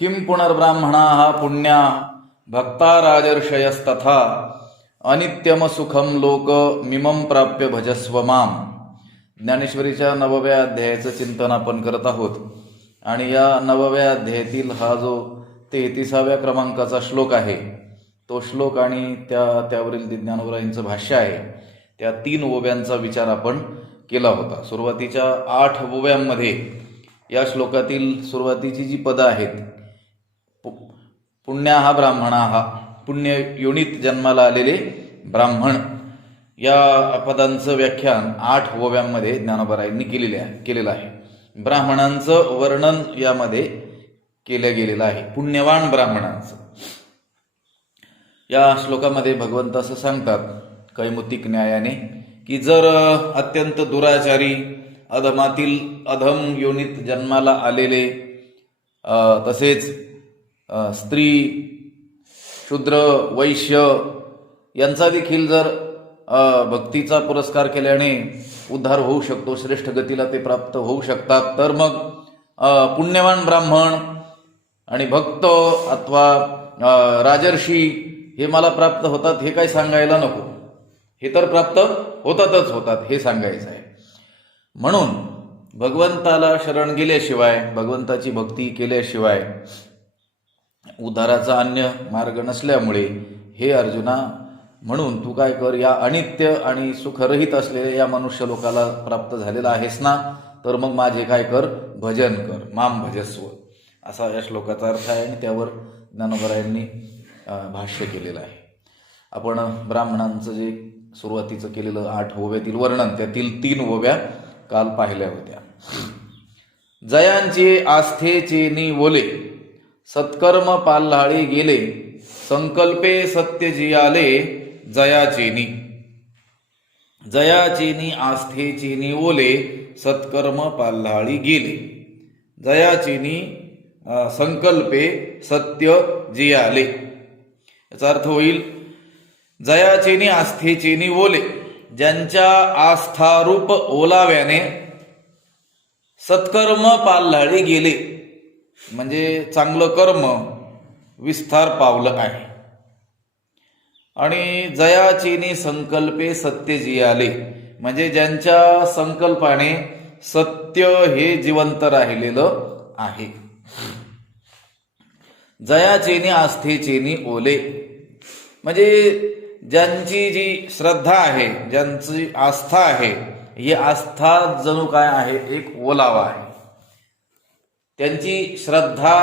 किं पुनर्ब्राह्मणाः पुण्या भक्ता राजर्षयस्तथा अनित्यम सुखम लोक मिमम प्राप्य भजस्व माम. ज्ञानेश्वरीच्या 9व्या अध्यायाचं चिंतन आपण करत आहोत आणि या 9व्या अध्यायातील हा जो 33व्या क्रमांकाचा श्लोक आहे तो श्लोक आणि त्यावरील ज्ञानोबरायांचं भाष्य आहे त्या 3 ओव्यांचा विचार आपण केला होता. सुरुवातीच्या 8 ओव्यांमध्ये या श्लोकातील सुरुवातीची जी पदं आहेत पुण्या हा ब्राह्मणा हा पुण्य योनीत जन्माला आलेले ब्राह्मण या पदांचं व्याख्यान 8 ओव्यांमध्ये ज्ञानोबरायांनी केलेलं आहे. ब्राह्मणांचं वर्णन यामध्ये केलं गेलेलं आहे, पुण्यवान ब्राह्मणांचं. या श्लोकामध्ये भगवंत असं सांगतात कैमुतिक न्यायाने की जर अत्यंत दुराचारी अधमातील अधम योनीत जन्माला आलेले तसेच स्त्री शूद्र वैश्य यांचा देखील जर भक्तीचा पुरस्कार केल्याने उद्धार होऊ शकतो, श्रेष्ठ गतीला ते प्राप्त होऊ शकतात, तर मग पुण्यवान ब्राह्मण आणि भक्त अथवा राजर्षी हे मला प्राप्त होतात हे काही सांगायला नको, हे तर प्राप्त होतात हे सांगायचं आहे. म्हणून भगवंताला शरण गेल्याशिवाय भगवंताची भक्ती केल्याशिवाय उद्धाराचा अन्य मार्ग नसल्यामुळे हे अर्जुना, म्हणून तू काय कर, या अनित्य आणि सुखरहित असलेल्या या मनुष्य लोकाला प्राप्त झालेला आहेस ना, तर मग माझे काय कर, भजन कर, माम भजस्व, असा या श्लोकाचा अर्थ आहे आणि त्यावर ज्ञानोबरायांनी भाष्य केलेलं आहे. आपण ब्राह्मणांचं जे सुरुवातीचं केलेलं 8 ओव्यातील वर्णन त्यातील 3 ओव्या काल पाहिल्या होत्या. जयांचे आस्थेचे नि ओले सत्कर्म पाल्हाळी गेले संकल्पे सत्य जियाले जयाचेनी. जयाचेनी आस्थेचेनी ओले सत्कर्म पाल्हाळी गेले, जयाचेनी संकल्पे सत्य जियाले. याचा अर्थ होईल जयाचेनी आस्थेचेनी ओले, ज्यांच्या आस्थारूप ओलाव्याने सत्कर्म पाल्हाळी गेले, म्हणजे चांगलं कर्म विस्तार पावलं आहे. आणि जयाचेनी संकल्पे सत्य जियाले, म्हणजे ज्यांच्या संकल्पाने सत्य हे जिवंत राहिलेलं आहे. जयाचेनी आस्थेचेनी ओले, म्हणजे ज्यांची जी श्रद्धा आहे, ज्यांची आस्था आहे, ही आस्था जणू काय आहे, एक ओलावा आहे. त्यांची श्रद्धा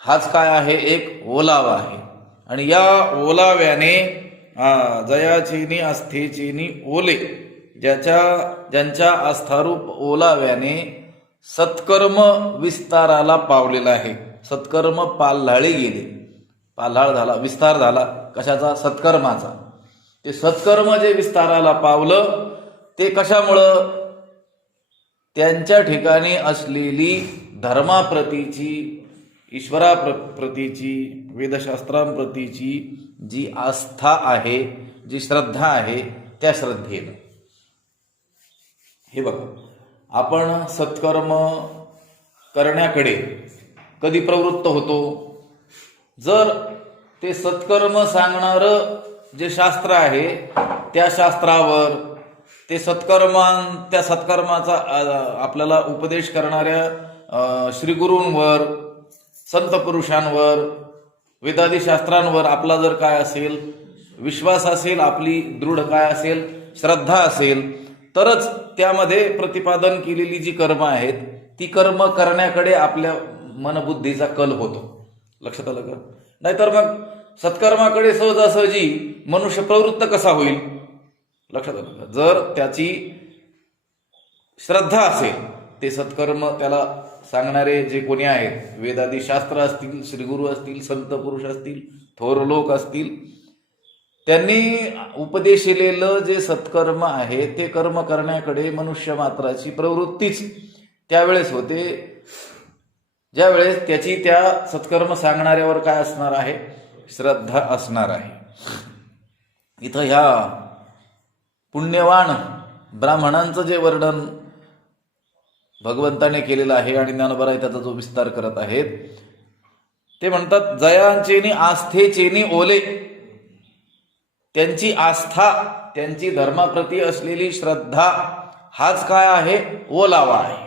हाच काय आहे, एक ओलावा आहे. आणि या ओलाव्याने जयाचेनी आस्थेचेनी ओले, ज्यांच्या आस्थारूप ओलाव्याने सत्कर्म विस्ताराला पावलेला आहे. सत्कर्म पाल्हाळी गेले, पाल्हाळ झाला, विस्तार झाला कशाचा, सत्कर्माचा. ते सत्कर्म जे विस्ताराला पावलं ते कशामुळं, त्यांच्या ठिकाणी असलेली धर्माप्रतीची, ईश्वराप्रतीची, वेदशास्त्रांप्रतीची जी आस्था आहे, जी श्रद्धा आहे, त्या श्रद्धेनं. हे बघा, आपण सत्कर्म करण्याकडे कधी प्रवृत्त होतो, जर ते सत्कर्म सांगणारं जे शास्त्र आहे त्या शास्त्रावर, त्या सत्कर्माचा आपल्याला उपदेश करणाऱ्या श्रीगुरूंवर, संत पुरुषांवर, वेदादी शास्त्रांवर आपला जर काय असेल विश्वास असेल, आपली दृढ काय असेल श्रद्धा असेल, तरच त्यामध्ये प्रतिपादन केलेली जी कर्म आहेत ती कर्म करण्याकडे आपल्या मनबुद्धीचा कल होतो. लक्षात आलं का? नाहीतर मग सत्कर्माकडे सहजासहजी मनुष्य प्रवृत्त कसा होईल? लक्षात आलं का? जर त्याची श्रद्धा असेल, ते सत्कर्म त्याला सांगणारे जे कोणी आहेत, वेदादी शास्त्र असतील, श्रीगुरू असतील, संत पुरुष असतील, थोर लोक असतील, त्यांनी उपदेशिलेलं जे सत्कर्म आहे ते कर्म करण्याकडे मनुष्य मात्राची प्रवृत्तीच त्यावेळेस होते, ज्यावेळेस त्याची त्या सत्कर्म सांगणाऱ्यावर काय असणार आहे, श्रद्धा असणार आहे. इथं ह्या पुण्यवान ब्राह्मणांचं जे वर्णन भगवंताने केलेला आहे आणि ज्ञानोबराय त्याचा जो विस्तार करत आहेत ते म्हणतात, जयांचेनी आस्थेचेनी ओले. त्यांची आस्था, त्यांची धर्माप्रती असलेली श्रद्धा हाच काय आहे? ओलावा आहे.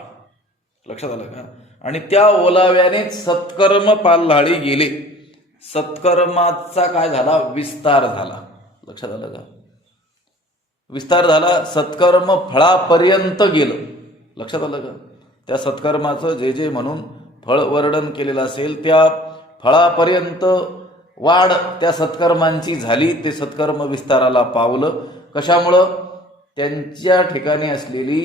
लक्षात आलं का? आणि त्या ओलाव्यानेच सत्कर्म पाल्हाळी गेले. सत्कर्माचा काय झाला? विस्तार झाला. लक्षात आलं का? विस्तार झाला, सत्कर्म फळापर्यंत गेलं. लक्षात आलं का? त्या सत्कर्माचं जे जे म्हणून फळ वर्णन केलेलं असेल त्या फळापर्यंत वाढ त्या सत्कर्मांची झाली. ते सत्कर्म विस्ताराला पावलं. कशामुळं? त्यांच्या ठिकाणी असलेली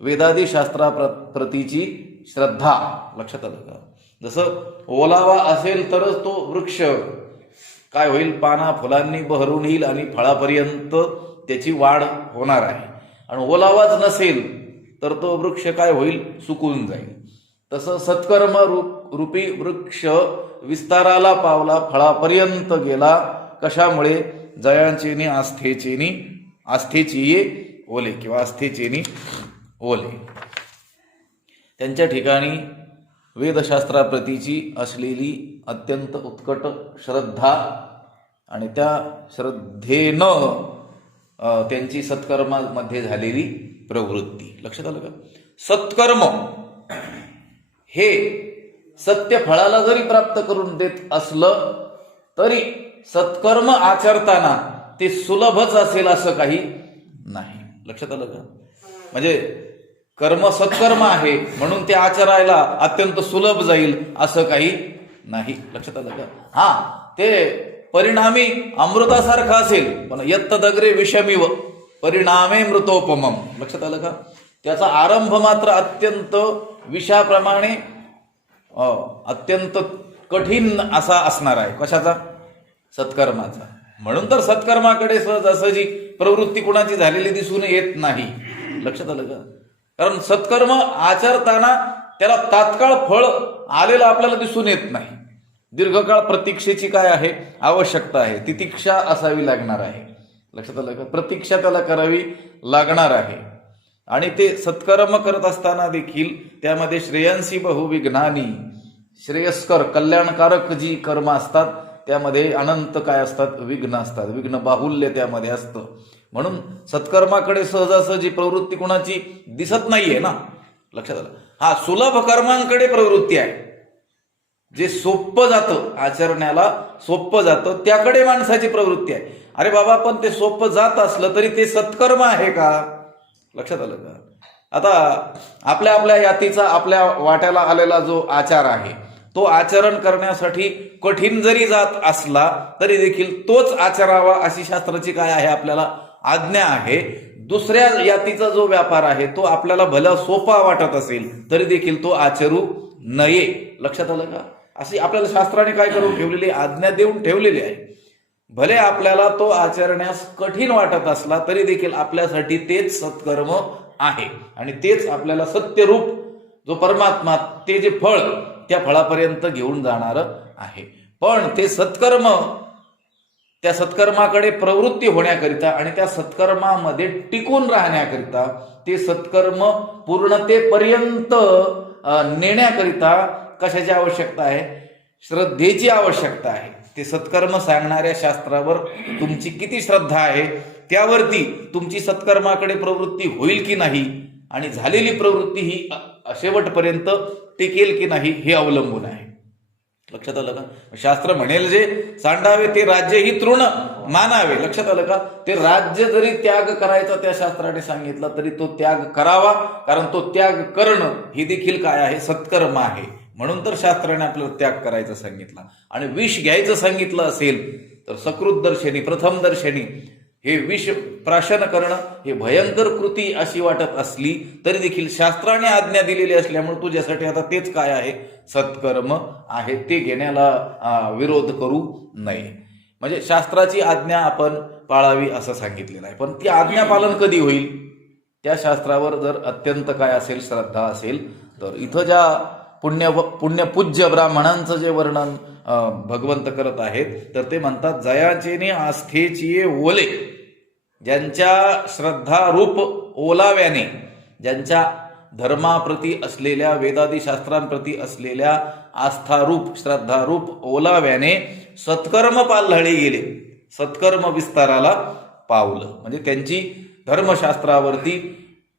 वेदादी शास्त्राप्रतीची श्रद्धा. लक्षात आलं का? जसं ओलावा असेल तरच तो वृक्ष काय होईल? पाना फुलांनी बहरून येईल आणि फळापर्यंत त्याची वाढ होणार आहे. आणि ओलावाच नसेल तर तो वृक्ष काय होईल? सुकून जाईल. तसं सत्कर्म रूपी वृक्ष विस्ताराला पावला, फळापर्यंत गेला. कशामुळे? जयांचेनी आस्थेचेनी, आस्थेची ओले किंवा आस्थेचेनी ओले. त्यांच्या ठिकाणी वेदशास्त्राप्रतीची असलेली अत्यंत उत्कट श्रद्धा आणि त्या श्रद्धेनं त्यांची सत्कर्मामध्ये झालेली प्रवृत्ती. लक्षात आलं का? सत्कर्म हे सत्य फळाला जरी प्राप्त करून देत असलं तरी सत्कर्म आचरताना ते सुलभच असेल असं काही नाही. लक्षात आलं का? म्हणजे कर्म सत्कर्म आहे म्हणून ते आचरायला अत्यंत सुलभ जाईल असं काही नाही. लक्षात आलं का? ते परिणामी अमृतासारखं असेल पण यत्तदग्रे विषमिव परिणामे मृतोपमम. लक्षात आलं का? त्याचा आरंभ मात्र अत्यंत विषाप्रमाणे अत्यंत कठीण असा असणार आहे. कशाचा? सत्कर्माचा. म्हणून तर सत्कर्माकडे सहजासहजी प्रवृत्ती कुणाची झालेली दिसून येत नाही. लक्षात आलं का? कारण सत्कर्म आचरताना त्याला तात्काळ फळ आलेलं आपल्याला दिसून येत नाही. दीर्घकाळ प्रतीक्षेची काय आहे? आवश्यकता आहे. तितिक्षा असावी लागणार आहे. लक्षात आलं का? प्रतीक्षा त्याला करावी लागणार आहे. आणि ते सत्कर्म करत असताना देखील त्यामध्ये श्रेयांसी बहुविघ्नानी, श्रेयस्कर कल्याणकारक जी कर्म असतात त्यामध्ये अनंत काय असतात? विघ्न असतात. विघ्न बाहुल्य त्यामध्ये असतं. म्हणून सत्कर्माकडे सहजासहजी प्रवृत्ती कुणाची दिसत नाहीये ना. लक्षात आलं? सुलभ कर्मांकडे प्रवृत्ती आहे. जे सोपं जातं आचरण्याला, सोपं जातं त्याकडे माणसाची प्रवृत्ती आहे. अरे बाबा, पण ते सोपं जात असलं तरी ते सत्कर्म आहे का? लक्षात आलं का? आता आपल्या आपल्या यातीचा आपल्या वाट्याला आलेला जो आचार आहे तो आचरण करण्यासाठी कठीण जरी जात असला तरी देखील तोच आचरावा अशी शास्त्राची काय आहे? आपल्याला आज्ञा आहे. दुसऱ्या यातीचा जो व्यापार आहे तो आपल्याला भला सोपा वाटत असेल तरी देखील तो आचरू नये. लक्षात आलं का? अशी आपल्याला शास्त्राने काय करून ठेवलेली? आज्ञा देऊन ठेवलेली आहे. भले आपल्याला तो आचरण्यास कठीण वाटत असला तरी देखील आपल्यासाठी तेच सत्कर्म आहे आणि तेच आपल्याला सत्यरूप जो परमात्मा, ते जे फळ, त्या फळापर्यंत घेऊन जाणार आहे. पण ते सत्कर्म, त्या सत्कर्माकडे प्रवृत्ती होण्याकरिता आणि त्या सत्कर्मामध्ये टिकून राहण्याकरिता, ते सत्कर्म पूर्णतेपर्यंत नेण्याकरिता कशाची आवश्यकता आहे? श्रद्धेची आवश्यकता आहे. ते सत्कर्म सांगणाऱ्या शास्त्रावर तुमची किती श्रद्धा आहे त्यावरती तुमची सत्कर्माकडे प्रवृत्ती होईल की नाही आणि झालेली प्रवृत्ती ही शेवटपर्यंत टिकेल की नाही हे अवलंबून आहे. लक्षात आलं का? शास्त्र म्हणेल जे सांडावे ते राज्य ही तृण मानावे. लक्षात आलं का? ते राज्य जरी त्याग करायचा त्या शास्त्राने सांगितलं तरी तो त्याग करावा, कारण तो त्याग करणं ही देखील काय आहे? सत्कर्म आहे. म्हणून तर शास्त्राने आपल्याला त्याग करायचं सांगितलं. आणि विष घ्यायचं सांगितलं असेल तर सकृत दर्शनी, प्रथम दर्शनी हे विष प्राशन करणं हे भयंकर कृती अशी वाटत असली तरी देखील शास्त्राने आज्ञा दिलेली असल्यामुळे तुझ्यासाठी आता तेच काय आहे? सत्कर्म आहे. ते घेण्याला विरोध करू नये. म्हणजे शास्त्राची आज्ञा आपण पाळावी असं सांगितलेलं आहे. पण ती आज्ञा पालन कधी होईल? त्या शास्त्रावर जर अत्यंत काय असेल? श्रद्धा असेल तर. इथं ज्या पुण्यपूज्य ब्राह्मणांचं जे वर्णन भगवंत करत आहेत तर ते म्हणतात, जयाचेने आस्थेची ओले. ज्यांच्या श्रद्धारूप ओलाव्याने, ज्यांच्या धर्माप्रती असलेल्या, वेदादी शास्त्रांप्रती असलेल्या आस्थारूप, श्रद्धारूप ओलाव्याने सत्कर्म पालढळी गेले, सत्कर्म विस्ताराला पावलं. म्हणजे त्यांची धर्मशास्त्रावरती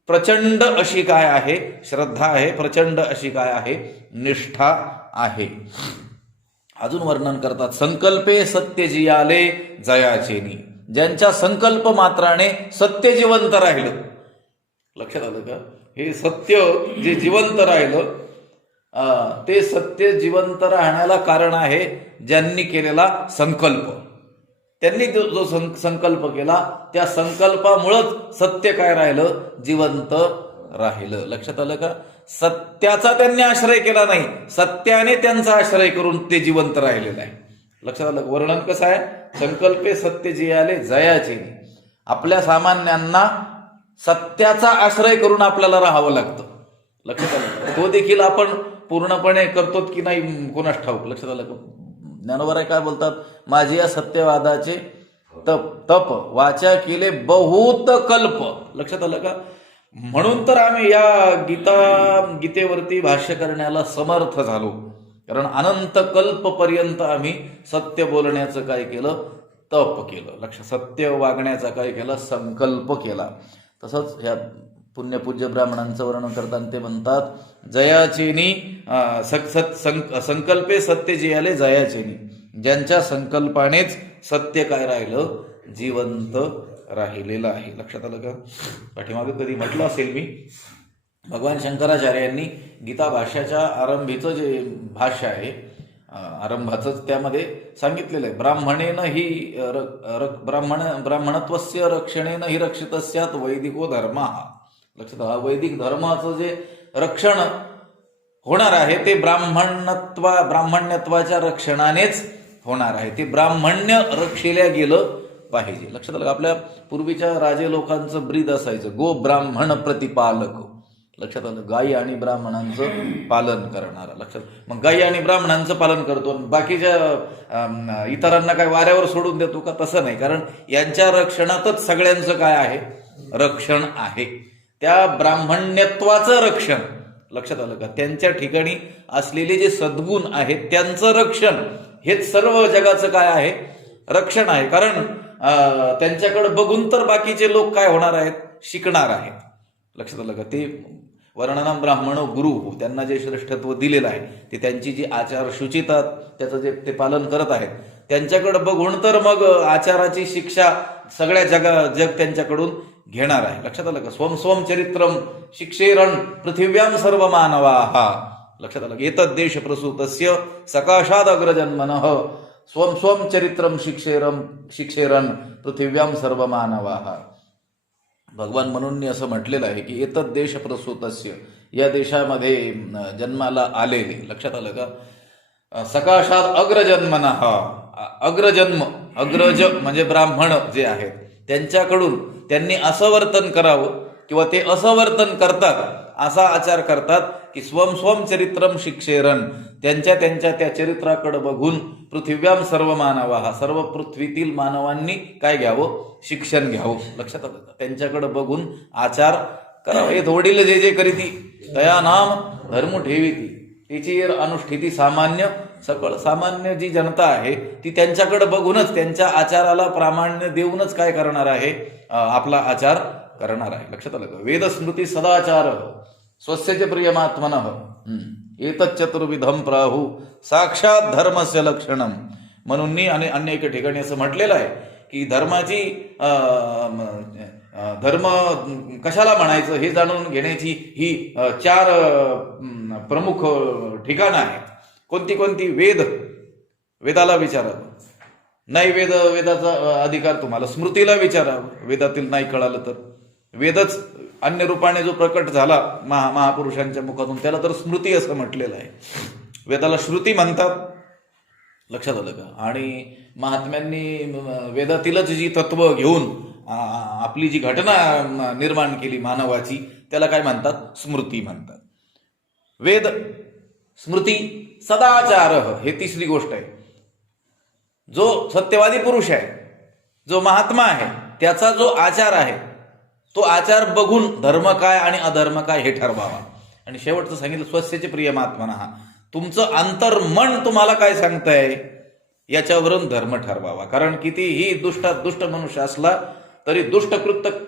प्रचंड अशी काय आहे, श्रद्धा आहे, प्रचंड अशी काय आहे, निष्ठा आहे. अजून वर्णन करतात, संकल्पे सत्य जियाले जयाचेनी, ज्यांच्या संकल्प मात्राने सत्य जिवंत राहिलं. लक्षात आलं का? हे सत्य जे जिवंत राहिलं, ते सत्य जिवंत राहण्याला कारण आहे ज्यांनी केलेला संकल्प. त्यांनी जो संकल्प केला, त्या संकल्पामुळंच सत्य काय राहिलं, जिवंत राहिलं. लक्षात आलं का? सत्याचा त्यांनी आश्रय केला नाही, सत्याने त्यांचा आश्रय करून ते जिवंत राहिलेलं आहे. लक्षात आलं? वर्णन कसं आहे, संकल्पे सत्य जियाले जयाचे. आपल्या सामान्यांना सत्याचा आश्रय करून आपल्याला राहावं लागतं. लक्षात आलं? तो देखील आपण पूर्णपणे करतो की नाही कोणास ठाऊक. लक्षात आलं का? ज्ञानोबा काय बोलतात, माझी या सत्यवादाचे तप वाचा केले बहुत कल्प. लक्षात आलं का? म्हणून तर आम्ही या गीतेवरती भाष्य करण्याला समर्थ झालो, कारण अनंत कल्प पर्यंत आम्ही सत्य बोलण्याचं काय केलं, तप केलं. लक्ष, सत्य वागण्याचा काय केला, संकल्प केला. तसंच ह्या पुण्यपूज्य ब्राह्मणांचं वर्णन करताना ते म्हणतात, जयाचेनी संकल्पे सत्य जियाले जयाचेनी, ज्यांच्या संकल्पानेच सत्य काय राहिलं, जिवंत राहिलेलं आहे. लक्षात आलं का? पाठीमागे कधी म्हटलं असेल मी, भगवान शंकराचार्यांनी गीता भाष्याच्या आरंभीचं जे भाष्य आहे, आरंभाचं त्यामध्ये सांगितलेलं आहे, ब्राह्मणेन ही ब्राह्मणत्वस्य रक्षणेन ही रक्षित स्यात् वैदिको धर्म. लक्षात, वैदिक धर्माचं जे रक्षण होणार आहे ते ब्राह्मण्यत्वाच्या रक्षणानेच होणार आहे. ते ब्राह्मण्य रक्षिल्या गेलं पाहिजे. लक्षात आलं? आपल्या पूर्वीच्या राजे लोकांचं ब्रीद असायचं, गो ब्राह्मण प्रतिपालक. लक्षात आलं? गायी आणि ब्राह्मणांचं पालन करणारा. लक्षात, मग गायी आणि ब्राह्मणांचं पालन करतो, बाकीच्या इतरांना काय वाऱ्यावर सोडून देतो का? तसं नाही, कारण यांच्या रक्षणातच सगळ्यांचं काय आहे, रक्षण आहे. त्या ब्राह्मण्यत्वाचं रक्षण. लक्षात आलं का? त्यांच्या ठिकाणी असलेले जे सद्गुण आहेत त्यांचं रक्षण हेच सर्व जगाचं काय आहे, रक्षण आहे. कारण त्यांच्याकडे बघून तर बाकीचे लोक काय होणार आहेत, शिकणार आहेत. लक्षात आलं का? ते वर्णनम ब्राह्मण गुरु, त्यांना जे श्रेष्ठत्व दिलेलं आहे ते त्यांची जी आचार शुचिता त्याचं जे ते पालन करत आहेत त्यांच्याकडे बघून तर मग आचाराची शिक्षा सगळ्या जग त्यांच्याकडून घेणार आहे. लक्षात आलं का? स्वम स्वम चरित्रम शिक्षेरण पृथिव्याम सर्व मानवाः. लक्षात आलं? एतद् देश प्रसूतस्य सकाशाद अग्रजन्मनः स्वम स्वम चरित्रम शिक्षेरण पृथिव्याम सर्व मानवाः. भगवान म्हणून असं म्हटलेलं आहे की एतद् देश प्रसूतस्य, या देशामध्ये जन्माला आलेले. लक्षात आलं का? सकाशात अग्रजन्मनः, अग्रजन्म, अग्रज म्हणजे ब्राह्मण जे आहेत त्यांच्याकडून त्यांनी असं वर्तन करावं किंवा ते असं वर्तन करतात, असा आचार करतात की स्वम स्वम चरित्रम शिक्षेरण, त्यांच्या त्या चरित्राकडे बघून पृथिव्याम सर्व मानवाः, सर्व पृथ्वीतील मानवांनी काय घ्यावं, शिक्षण घ्यावं. लक्षात आलं? त्यांच्याकडे बघून आचार करावा. हे वडील जे जे करीती तया नाम धर्म ठेवीती, तिची अनुष्ठिती सामान्य सकळ. सामान्य जी जनता आहे ती त्यांच्याकडे बघूनच, त्यांच्या आचाराला प्रामाण्य देऊनच काय करणार आहे, आपला आचार करणार आहे. लक्षात आलं का? वेदस्मृती सदाचार स्वस्य प्रियमात्मनः एतत् चतुर्विधम प्राहु साक्षात धर्मस्य लक्षणम. म्हणून आणि अन्य एका ठिकाणी असं म्हटलेलं आहे की धर्माची धर्म कशाला म्हणायचं हे जाणून घेण्याची ही 4 प्रमुख ठिकाणं आहेत. कोणती? वेदाला विचारावं, नाही वेदाचा अधिकार तुम्हाला स्मृतीला विचारावं. वेदातील नाही कळालं तर वेदच अन्य रूपाने जो प्रकट झाला महापुरुषांच्या मुखातून त्याला तर स्मृती असं म्हटलेलं आहे. वेदाला श्रुती म्हणतात. लक्षात आलं का? आणि महात्म्यांनी वेदातीलच जी तत्व घेऊन आपली जी घटना निर्माण केली मानवाची त्याला काय म्हणतात, स्मृती म्हणतात. वेद, स्मृती, सदाचार, हे तिसरी गोष्ट आहे. जो सत्यवादी पुरुष आहे, जो महात्मा आहे, त्याचा जो आचार आहे तो आचार बघून धर्म काय आणि अधर्म काय हे ठरवावा. आणि शेवटचं सांगितलं स्वस्यचे प्रियमात्मनः, तुमचं अंतर्मन तुम्हाला काय सांगताय याच्यावरून धर्म ठरवावा. कारण कितीही दुष्ट मनुष्य असला तरी दुष्ट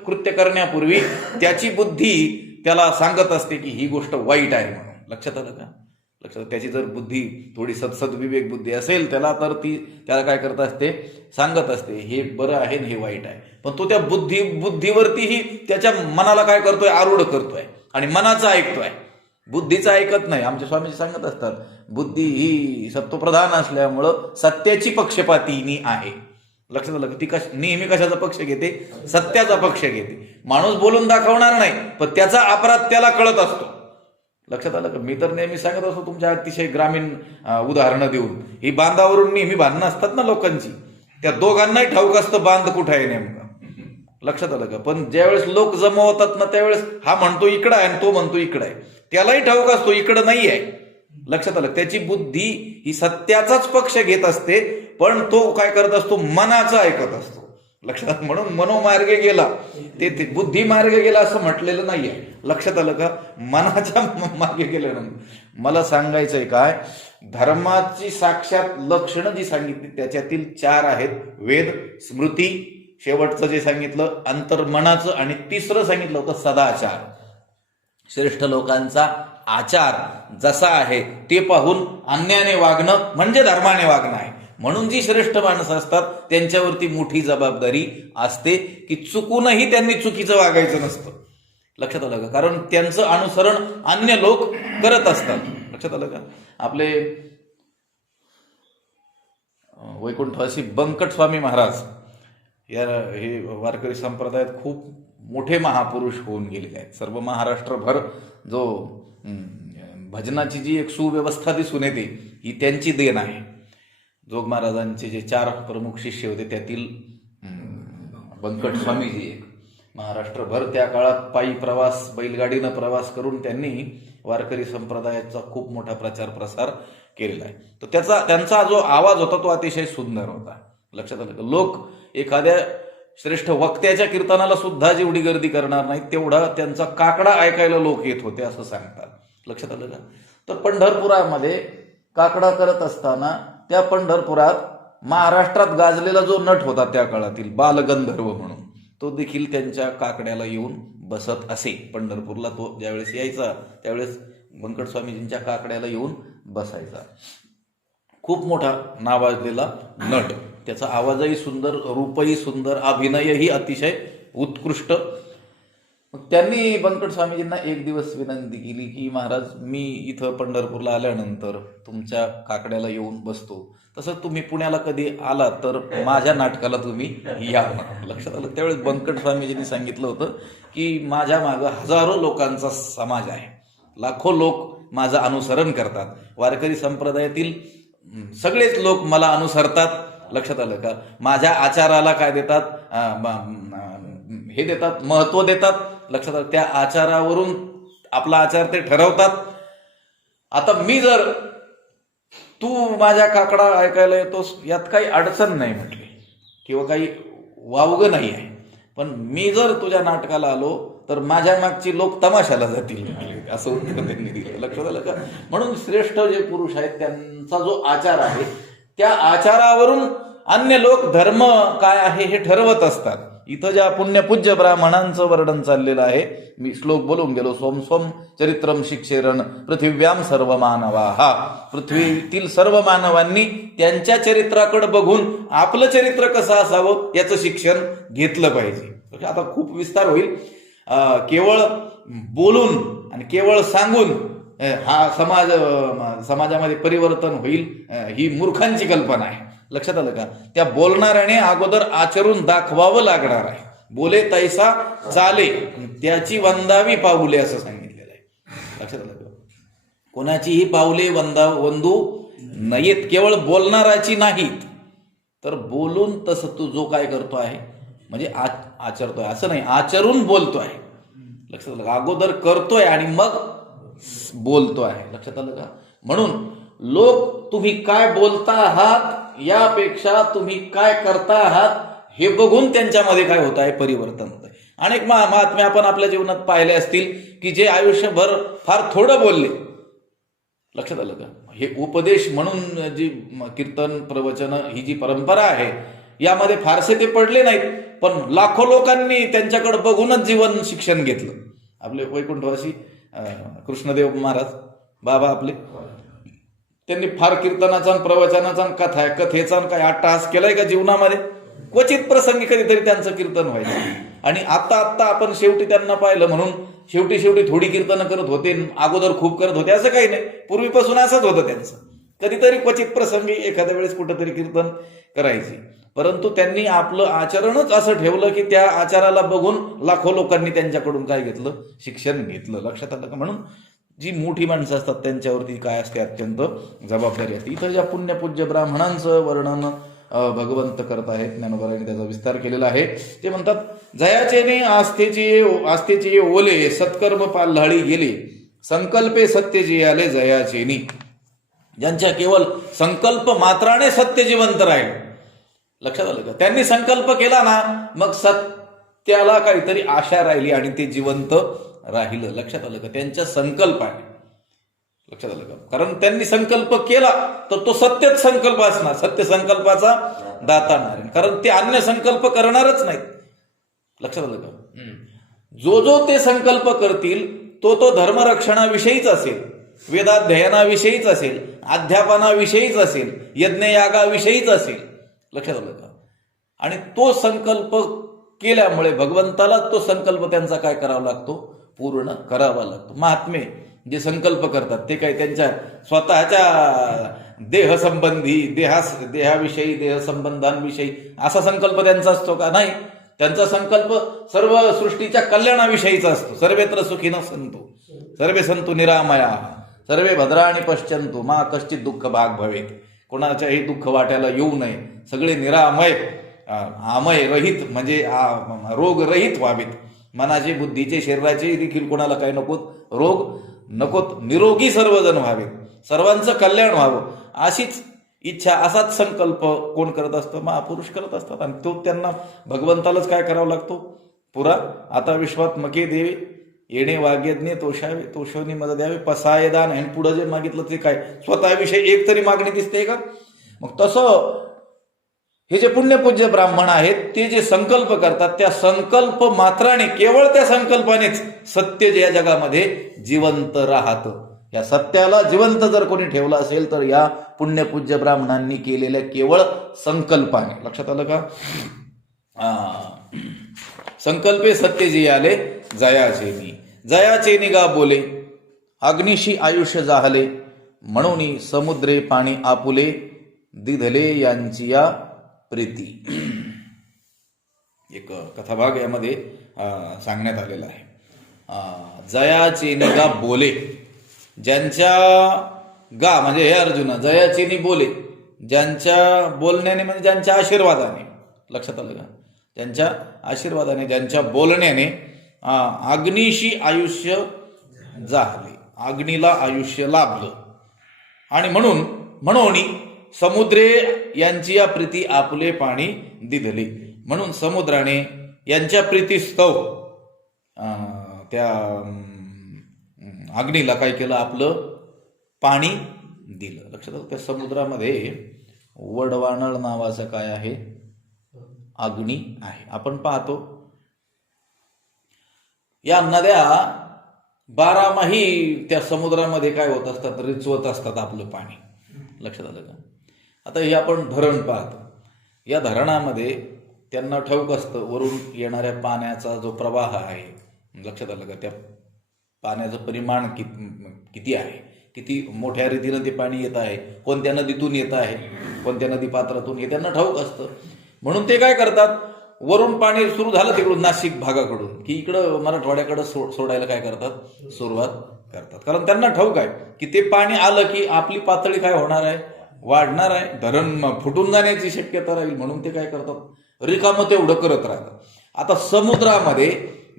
कृत्य करण्यापूर्वी त्याची बुद्धी त्याला सांगत असते की ही गोष्ट वाईट आहे म्हणून. लक्षात आलं का? लक्षात. त्याची जर बुद्धी थोडी सद्विवेक बुद्धी असेल त्याला, तर ती त्याला काय करत असते, सांगत असते हे बरं आहे आणि हे वाईट आहे. पण तो त्या बुद्धीवरतीही त्याच्या मनाला काय करतोय, आरूढ करतोय आणि मनाचं ऐकतोय, बुद्धीचं ऐकत नाही. आमच्या स्वामीजी सांगत असतात बुद्धी ही सत्वप्रधान असल्यामुळं सत्याची पक्षपातीनी आहे. लक्षात आलं? ती नेहमी कशाचा पक्ष घेते, सत्याचा पक्ष घेते. माणूस बोलून दाखवणार नाही पण त्याचा अपराध त्याला कळत असतो. लक्षात आलं का? मी तर नेहमी सांगत असतो तुमच्या अतिशय ग्रामीण उदाहरणं देऊन, ही बांधावरून नेहमी भांडणं असतात ना लोकांची, त्या दोघांनाही ठाऊक असतं बांध कुठं आहे नेमकं. लक्षात आलं का? पण ज्यावेळेस लोक जमवतात ना त्यावेळेस हा म्हणतो इकडं आहे आणि तो म्हणतो इकडं आहे, त्यालाही ठाऊक असतो इकडं नाही आहे. लक्षात आलं? त्याची बुद्धी ही सत्याचाच पक्ष घेत असते पण तो काय करत असतो, मनाचं ऐकत असतो. लक्षात. म्हणून मनोमार्गे गेला ते बुद्धी मार्गे गेला असं म्हटलेलं नाहीये. लक्षात आलं का? मनाच्या मार्गे गेल्यानंतर मला सांगायचंय काय, धर्माची साक्षात लक्षणं जी सांगितली त्याच्यातील 4 आहेत. वेद, स्मृती, शेवटचं जे सांगितलं अंतर्मनाचं, आणि तिसरं सांगितलं होतं सदाचार. श्रेष्ठ लोकांचा आचार जसा आहे ते पाहून अन्याने वागणं म्हणजे धर्माने वागणं आहे. म्हणून जी श्रेष्ठ माणसं असतात त्यांच्यावरती मोठी जबाबदारी असते की चुकूनही त्यांनी चुकीचं वागायचं नसतं. लक्षात आलं का? कारण त्यांचं अनुसरण अन्य लोक करत असतात. लक्षात आलं का? आपले वैकुंठवासी बंकट स्वामी महाराज या हे वारकरी संप्रदायात खूप मोठे महापुरुष होऊन गेलेले आहेत. सर्व महाराष्ट्रभर जो भजनाची जी एक सुव्यवस्था दिसून येते ही त्यांची देण आहे. जोग महाराजांचे जे 4 प्रमुख शिष्य होते त्यातील बंकट स्वामीजी एक. महाराष्ट्रभर त्या काळात पायी प्रवास, बैलगाडीनं प्रवास करून त्यांनी वारकरी संप्रदायाचा खूप मोठा प्रचार प्रसार केलेला आहे. तर त्यांचा जो आवाज होता तो अतिशय सुंदर होता. लक्षात आलं? लोक एखाद्या श्रेष्ठ वक्त्याच्या कीर्तनाला सुद्धा जेवढी गर्दी करणार नाही तेवढा त्यांचा काकडा ऐकायला लोक येत होते असं सांगतात. लक्षात आलं का? तर पंढरपुरामध्ये काकडा करत असताना त्या पंढरपुरात महाराष्ट्रात गाजलेला जो नट होता त्या काळातील बालगंधर्व म्हणून, तो देखील त्यांच्या काकड्याला येऊन बसत असे. पंढरपूरला तो ज्यावेळेस यायचा त्यावेळेस बंकट स्वामीजींच्या काकड्याला येऊन बसायचा. खूप मोठा नावाजलेला नट, त्याचा आवाजही सुंदर, रूपही सुंदर, अभिनयही अतिशय उत्कृष्ट. मग त्यांनी बंकट स्वामीजींना एक दिवस विनंती केली की महाराज मी इथं पंढरपूरला आल्यानंतर तुमच्या काकड्याला येऊन बसतो, तसं तुम्ही पुण्याला कधी आलात तर माझ्या नाटकाला तुम्ही या. लक्षात आलं? त्यावेळेस बंकट स्वामीजींनी सांगितलं होतं की माझ्या मागं हजारो लोकांचा समाज आहे, लाखो लोक माझं अनुसरण करतात, वारकरी संप्रदायातील सगळेच लोक मला अनुसरतात. लक्षात आलं का? माझ्या आचाराला काय देतात, हे देतात, महत्व देतात. लक्षात आलं? त्या आचारावरून आपला आचार ते ठरवतात. आता मी जर तू माझ्या काकडा ऐकायला येतोस यात काही अडचण नाही म्हटली किंवा काही वावगं नाही आहे, पण मी जर तुझ्या नाटकाला आलो तर माझ्या मागची लोक तमाशाला जातील असं उत्तर त्यांनी दिलं. लक्षात आलं का? म्हणून श्रेष्ठ जे पुरुष आहेत त्यांचा जो आचार आहे त्या आचारावरून अन्य लोक धर्म काय आहे हे ठरवत असतात. इथं ज्या पुण्यपूज्य ब्राह्मणांचं वर्णन चाललेलं आहे, मी श्लोक बोलून गेलो. सोम सोम चरित्रम शिक्षेरण पृथिव्याम सर्व मानवा. पृथ्वीतील सर्व मानवांनी त्यांच्या चरित्राकडे बघून आपलं चरित्र कसं असावं याचं शिक्षण घेतलं पाहिजे. आता खूप विस्तार होईल. केवळ बोलून आणि केवळ सांगून हा समाजामध्ये परिवर्तन होईल ही मूर्खांची कल्पना आहे. लक्षात आलं का? त्या बोलणाऱ्याने अगोदर आचरून दाखवावं लागणार आहे. बोले तैसा चाले त्याची वंदावी पाऊले असं सांगितलेलं आहे. लक्षात आलं का? कोणाचीही पाऊले वंदू नयेत, केवळ बोलणाराची नाहीत. तर बोलून तसं तू जो काय करतो आहे म्हणजे आचरतोय असं नाही, आचरून बोलतोय. लक्षात आलं का? अगोदर करतोय आणि मग बोलतो आहे. लक्षात आलं का? म्हणून लोक तुम्ही काय बोलता आहात यापेक्षा तुम्ही काय करता आहात हे बघून त्यांच्यामध्ये काय होत आहे, परिवर्तन होत आहे. अनेक महात्मे आपण आपल्या जीवनात पाहिले असतील की जे आयुष्यभर फार थोडं बोलले. लक्षात आलं का? हे उपदेश म्हणून जी कीर्तन प्रवचन ही जी परंपरा आहे यामध्ये फारसे ते पडले नाहीत, पण लाखो लोकांनी त्यांच्याकडे बघूनच जीवन शिक्षण घेतलं. आपले वैकुंठवासी कृष्णदेव महाराज बाबा आपले, त्यांनी फार कीर्तनाचा प्रवचनाचा कथेचा काय अट्टहास केलाय का जीवनामध्ये? क्वचित प्रसंगी कधीतरी त्यांचं कीर्तन व्हायचं. आणि आता आपण शेवटी त्यांना पाहिलं म्हणून शेवटी थोडी कीर्तनं करत होते, अगोदर खूप करत होते असं काही नाही. पूर्वीपासून असंच होतं त्यांचं. कधीतरी क्वचित प्रसंगी एखाद्या वेळेस कुठंतरी कीर्तन करायची, परंतु त्यांनी आपलं आचरणच असं ठेवलं की त्या आचाराला बघून लाखो लोकांनी त्यांच्याकडून काय घेतलं? शिक्षण घेतलं. लक्षात आलं का? म्हणून जी मोठी माणसं असतात त्यांच्यावरती काय असते? अत्यंत जबाबदारी असते. इथं ज्या पुण्यपूज्य ब्राह्मणांचं वर्णन भगवंत करत आहेत, ज्ञानोबांनी त्याचा विस्तार केलेला आहे. ते म्हणतात, जयाचेने आस्थेचे ओले सत्कर्म पाल्हाळी गेले, संकल्पे सत्यजी आले जयाचेनी. ज्यांच्या केवळ संकल्प मात्राने सत्य जिवंत राहील. लक्षात आलं का? त्यांनी संकल्प केला ना, मग सत्याला काहीतरी आशा राहिली आणि ते जिवंत राहिलं. लक्षात आलं का? त्यांच्या संकल्पाने. लक्षात आलं का? कारण त्यांनी संकल्प केला तर तो सत्यच संकल्प असणार, सत्य संकल्पाचा दाता नाही, कारण ते अन्य संकल्प करणारच नाहीत. लक्षात आलं का? जो ते संकल्प करतील तो धर्मरक्षणाविषयीच असेल, वेदाध्ययनाविषयीच असेल, अध्यापनाविषयीच असेल, यज्ञयागाविषयीच असेल. लक्षात आलं का? आणि तो संकल्प केल्यामुळे भगवंताला तो संकल्प त्यांचा काय करावा लागतो? पूर्ण करावा लागतो. महात्मे जे संकल्प करतात ते काय त्यांच्या स्वतःच्या देहसंबंधी, देहाविषयी, देहसंबंधांविषयी असा संकल्प त्यांचा असतो का? नाही. त्यांचा संकल्प सर्व सृष्टीच्या कल्याणाविषयीचा असतो. सर्वेत्र सुखिनः सन्तु सर्वे सन्तु निरामया सर्वे भद्राणि पश्यन्तु मा कश्चित् दुःख भाग भवेत. कोणाच्याही दुःख वाट्याला येऊ नये, सगळे निरामय, आमय रहित म्हणजे रोगरहित व्हावेत. मनाचे, बुद्धीचे, शरीराचे देखील कोणाला काय नकोत, रोग नकोत, निरोगी सर्वजण व्हावेत, सर्वांचं कल्याण व्हावं अशीच इच्छा, असाच संकल्प कोण करत असतं? महापुरुष करत असतात. आणि तो त्यांना भगवंतालाच काय करावा लागतो? पुरा आता विश्वात मके देवे येणे वाग्यज्ञे तोषावे तोषवनी मद द्यावे पसाय दान. आणि पुढे जे मागितलं ते काय? स्वतःविषयी एक तरी मागणी दिसते का? मग तसं हे जे पुण्यपूज्य ब्राह्मण आहेत ते जे संकल्प करतात त्या संकल्प मात्राने, केवळ त्या संकल्पानेच सत्य जे या जगामध्ये जिवंत राहतं. या सत्याला जिवंत जर कोणी ठेवलं असेल तर या पुण्यपूज्य ब्राह्मणांनी केलेल्या केवळ संकल्पाने. लक्षात आलं का? संकल्पे सत्य जे आले जयाचेनी, जयाचेनी गा बोले अग्निशी आयुष्य जाहले, म्हणून समुद्रे पाणी आपुले दिधले यांची या प्रीती. एक कथाभाग यामध्ये सांगण्यात आलेला आहे. जयाचेनी गा बोले, ज्यांच्या गा म्हणजे हे अर्जुना, जयाचेनी बोले, ज्यांच्या बोलण्याने म्हणजे ज्यांच्या आशीर्वादाने. लक्षात आलं का? त्यांच्या आशीर्वादाने, ज्यांच्या बोलण्याने अग्निशी आयुष्य जाहले, अग्नीला आयुष्य लाभलं. आणि म्हणून समुद्रे यांची या प्रीती आपुले पाणी दिधले, म्हणून समुद्राने यांच्या प्रीतीस्तव त्या अग्नीला काय केलं? आपलं पाणी दिलं. लक्षात आलं? त्या समुद्रामध्ये वडवानळ नावाचं काय आहे? अग्नी आहे. आपण पाहतो या नद्या बारामाही त्या समुद्रामध्ये काय होत असतात? रिचवत असतात आपलं पाणी. लक्षात आलं का? आता हे आपण धरण पाहतो. या धरणामध्ये त्यांना ठाऊक असतं वरून येणाऱ्या पाण्याचा जो प्रवाह आहे. लक्षात आलं का? त्या पाण्याचं परिमाण किती आहे, किती मोठ्या रीतीनं ते पाणी येत आहे, कोणत्या नदीतून येत आहे, कोणत्या नदी पात्रातून, हे त्यांना ठाऊक असतं. म्हणून ते काय करतात? वरून पाणी सुरू झालं तिकडून नाशिक भागाकडून की इकडं मराठवाड्याकडं सोडायला काय करतात? सुरुवात करतात. कारण त्यांना ठाऊक आहे की ते पाणी आलं की आपली पातळी काय होणार आहे? वाढणार आहे, धरण फुटून जाण्याची शक्यता राहील. म्हणून ते काय करतात? रिकामं तेवढं करत राहतात. आता समुद्रामध्ये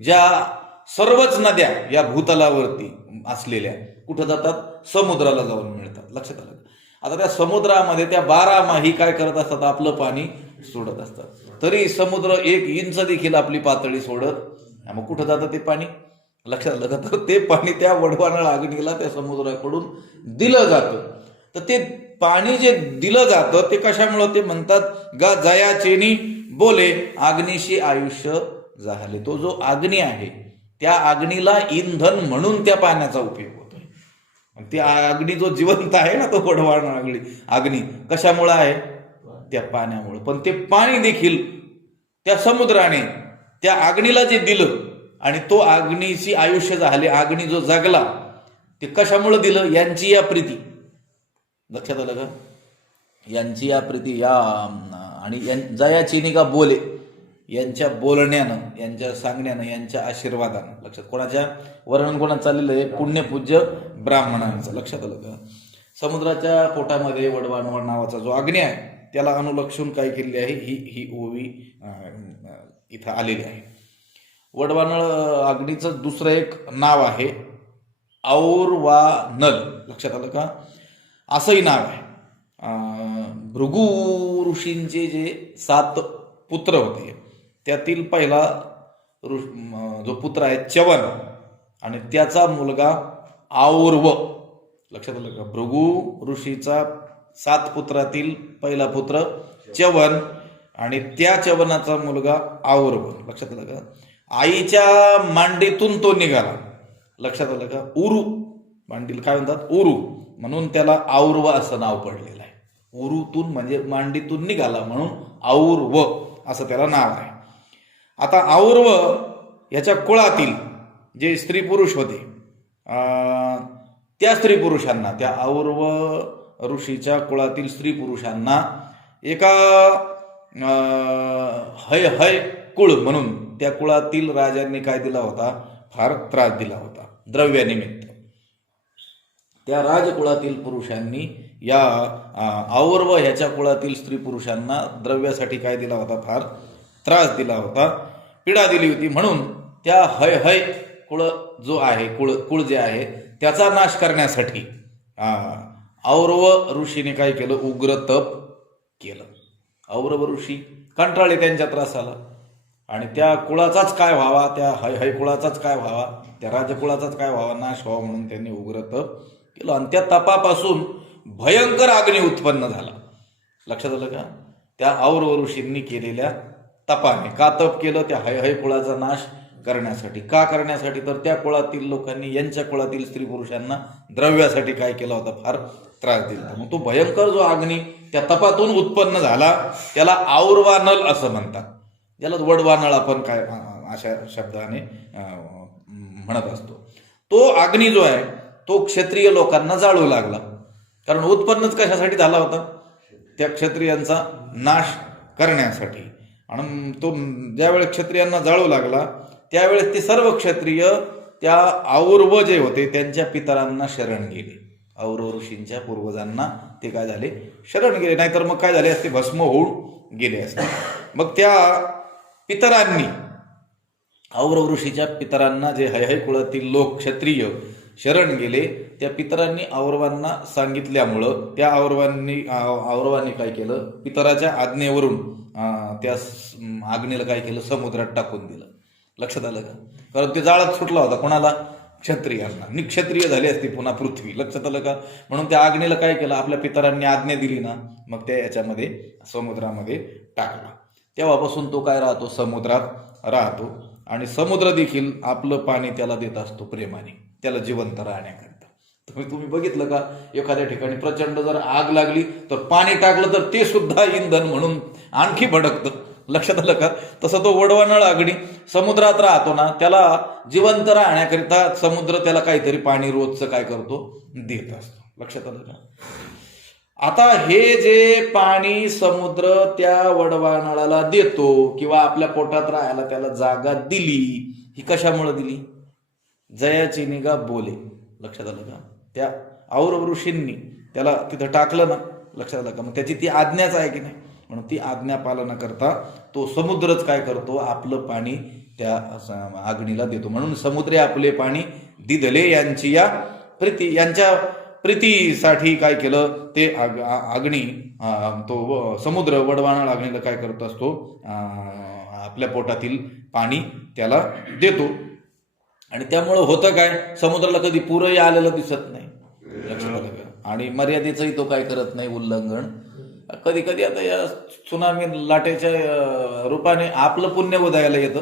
ज्या सर्वच नद्या या भूतलावरती असलेल्या कुठं जातात? समुद्राला जाऊन मिळतात. लक्षात आलं? आता त्या समुद्रामध्ये त्या बारामाही काय करत असतात? आपलं पाणी सोडत असतात. तरी समुद्र 1 इंच देखील आपली पातळी सोडत मग कुठं जातं ते पाणी? लक्षात आलं का? तर ते पाणी त्या वडवानळ अग्नीला त्या समुद्राकडून दिलं जातं. तर ते पाणी जे दिलं जातं ते कशामुळं? ते म्हणतात गा जयाचेनी बोले अग्नीशी आयुष्य झाले. तो जो अग्नी आहे त्या अग्नीला इंधन म्हणून त्या पाण्याचा उपयोग होतोय. ते अग्नी जो जिवंत आहे ना, तो वडवानळ अग्नी कशामुळे आहे? त्या पाण्यामुळे. पण ते पाणी देखील त्या समुद्राने त्या अग्नीला जे दिलं आणि तो अग्नीची आयुष्य झाले, अग्नी जो जगला, ते कशामुळे दिलं? यांची या प्रीती. लक्षात आलं का? यांची या प्रीती या आणि जयाचीनी का बोले, यांच्या बोलण्यानं, यांच्या सांगण्यानं, यांच्या आशीर्वादानं. लक्षात, कोणाच्या वर्णन कोणाचं चाललेलं आहे? पुण्यपूज्य ब्राह्मणांचं. लक्षात आलं का? समुद्राच्या पोटामध्ये वडवानळ नावाचा जो अग्नी आहे त्याला अनुलक्षून काय केलेली आहे? ही ओवी इथं आलेली आहे. वडवानळ अग्नीचं दुसरं एक नाव आहे औरवानल. लक्षात आलं का? असंही नाव आहे. भृगु ऋषींचे जे 7 पुत्र होते त्यातील पहिला जो पुत्र आहे च्यवन आणि त्याचा मुलगा औरव. लक्षात आलं का? भृगु ऋषीचा 7 पुत्रातील पहिला पुत्र च्यवन आणि त्या च्यवनाचा मुलगा औरव. लक्षात आलं का? आईच्या मांडीतून तो निघाला. लक्षात आलं का? उरू, मांडीला काय म्हणतात? उरू, म्हणून त्याला औरव असं नाव पडलेलं आहे. उरूतून म्हणजे मांडीतून निघाला म्हणून औरव असं त्याला नाव आहे. आता औरव याच्या कुळातील जे स्त्री पुरुष होते त्या स्त्री पुरुषांना, त्या औरव ऋषीच्या कुळातील स्त्री पुरुषांना एका हय कुळ म्हणून त्या कुळातील राजांनी काय दिला होता? फार त्रास दिला होता द्रव्यानिमित्त. त्या राजकुळातील पुरुषांनी या औरव ह्याच्या कुळातील स्त्री पुरुषांना द्रव्यासाठी काय दिला होता? फार त्रास दिला होता, पीडा दिली होती. म्हणून त्या हय कुळ जो आहे, कुळ जे आहे त्याचा नाश करण्यासाठी औरव ऋषीने काय केलं? उग्र तप केलं. औरव ऋषी कंटाळले त्यांच्या त्रासाला आणि त्या कुळाचाच काय व्हावा, त्या हय कुळाचाच काय व्हावा, त्या राजकुळाचाच काय व्हावा, नाश व्हावा म्हणून त्यांनी उग्र तप केलं आणि त्या तपापासून भयंकर अग्नी उत्पन्न झाला. लक्षात आलं का? त्या औरव ऋषींनी केलेल्या तपाने. का तप केलं? त्या हय कुळाचा नाश करण्यासाठी. का करण्यासाठी? तर त्या कुळातील लोकांनी यांच्या कुळातील स्त्री पुरुषांना द्रव्यासाठी काय केला होता? फार त्रास दिला. मग तो भयंकर जो अग्नी त्या तपातून उत्पन्न झाला त्याला औरवानल असं म्हणतात. ज्याला वडवानळ आपण काय अशा शब्दाने म्हणत असतो. तो अग्नी जो आहे तो क्षत्रिय लोकांना जाळू लागला. कारण उत्पन्नच कशासाठी झाला होता? त्या क्षत्रियांचा नाश करण्यासाठी. आणि तो ज्यावेळेस क्षत्रियांना जाळू लागला त्यावेळेस ते सर्व क्षत्रिय त्या औरव जे होते त्यांच्या पितरांना शरण गेले. औरव ऋषींच्या पूर्वजांना ते काय झाले? शरण गेले. नाहीतर मग काय झाले असते? भस्म होऊन गेले असते. मग त्या पितरांनी, औरव ऋषीच्या पितरांना जे हय कुळातील लोक क्षत्रिय शरण गेले, त्या पितरांनी औरवांना सांगितल्यामुळं त्या औरवांनी काय केलं? पितराच्या आज्ञेवरून त्या अग्नीला काय केलं? समुद्रात टाकून दिलं. लक्षात आलं का? कारण ते जाळात सुटला होता. कोणाला? क्षत्रियांना. निक्षत्रिय झाली असती पुन्हा पृथ्वी. लक्षात आलं का? म्हणून त्या अग्नीला काय केलं? आपल्या पितरांनी आज्ञा दिली ना, मग त्या याच्यामध्ये समुद्रामध्ये टाकला. तेव्हापासून तो काय राहतो? समुद्रात राहतो. आणि समुद्र देखील आपलं पाणी त्याला देत असतो प्रेमाने, त्याला जिवंत राहण्याकरता. तुम्ही बघितलं का? एखाद्या ठिकाणी प्रचंड जर आग लागली तर पाणी टाकलं तर ते सुद्धा इंधन म्हणून आणखी भडकतं. लक्षात आलं का? तसं तो वडवानळ अग्नी समुद्रात राहतो ना, त्याला जिवंत राहण्याकरिता समुद्र त्याला काहीतरी पाणी रोजचं काय करतो? देत असतो. लक्षात आलं का? आता हे जे पाणी समुद्र त्या वडवानळाला देतो किंवा आपल्या पोटात राहायला त्याला जागा दिली, ही कशामुळे दिली? जयाची निगा बोले. लक्षात आलं का? त्या औरव ऋषींनी त्याला तिथं टाकलं ना. लक्षात आलं का? मग त्याची ती आज्ञाच आहे की नाही? म्हणून ती आज्ञा पालना करता तो समुद्रच काय करतो? आपलं पाणी त्या अग्नीला देतो. म्हणून समुद्रे आपले पाणी दिदले यांची या प्रीती, यांच्या प्रीतीसाठी काय केलं? ते अग्नी, तो समुद्र वडवानळ अग्नीला काय करत असतो? आपल्या पोटातील पाणी त्याला देतो. आणि त्यामुळं होतं काय, समुद्राला कधी पूरही आलेलं दिसत नाही, लक्षात आलं का. आणि मर्यादेचंही तो काय करत नाही उल्लंघन. कधी कधी आता या सुनामी लाटेच्या रूपाने आपलं पुण्य उदयाला येतं.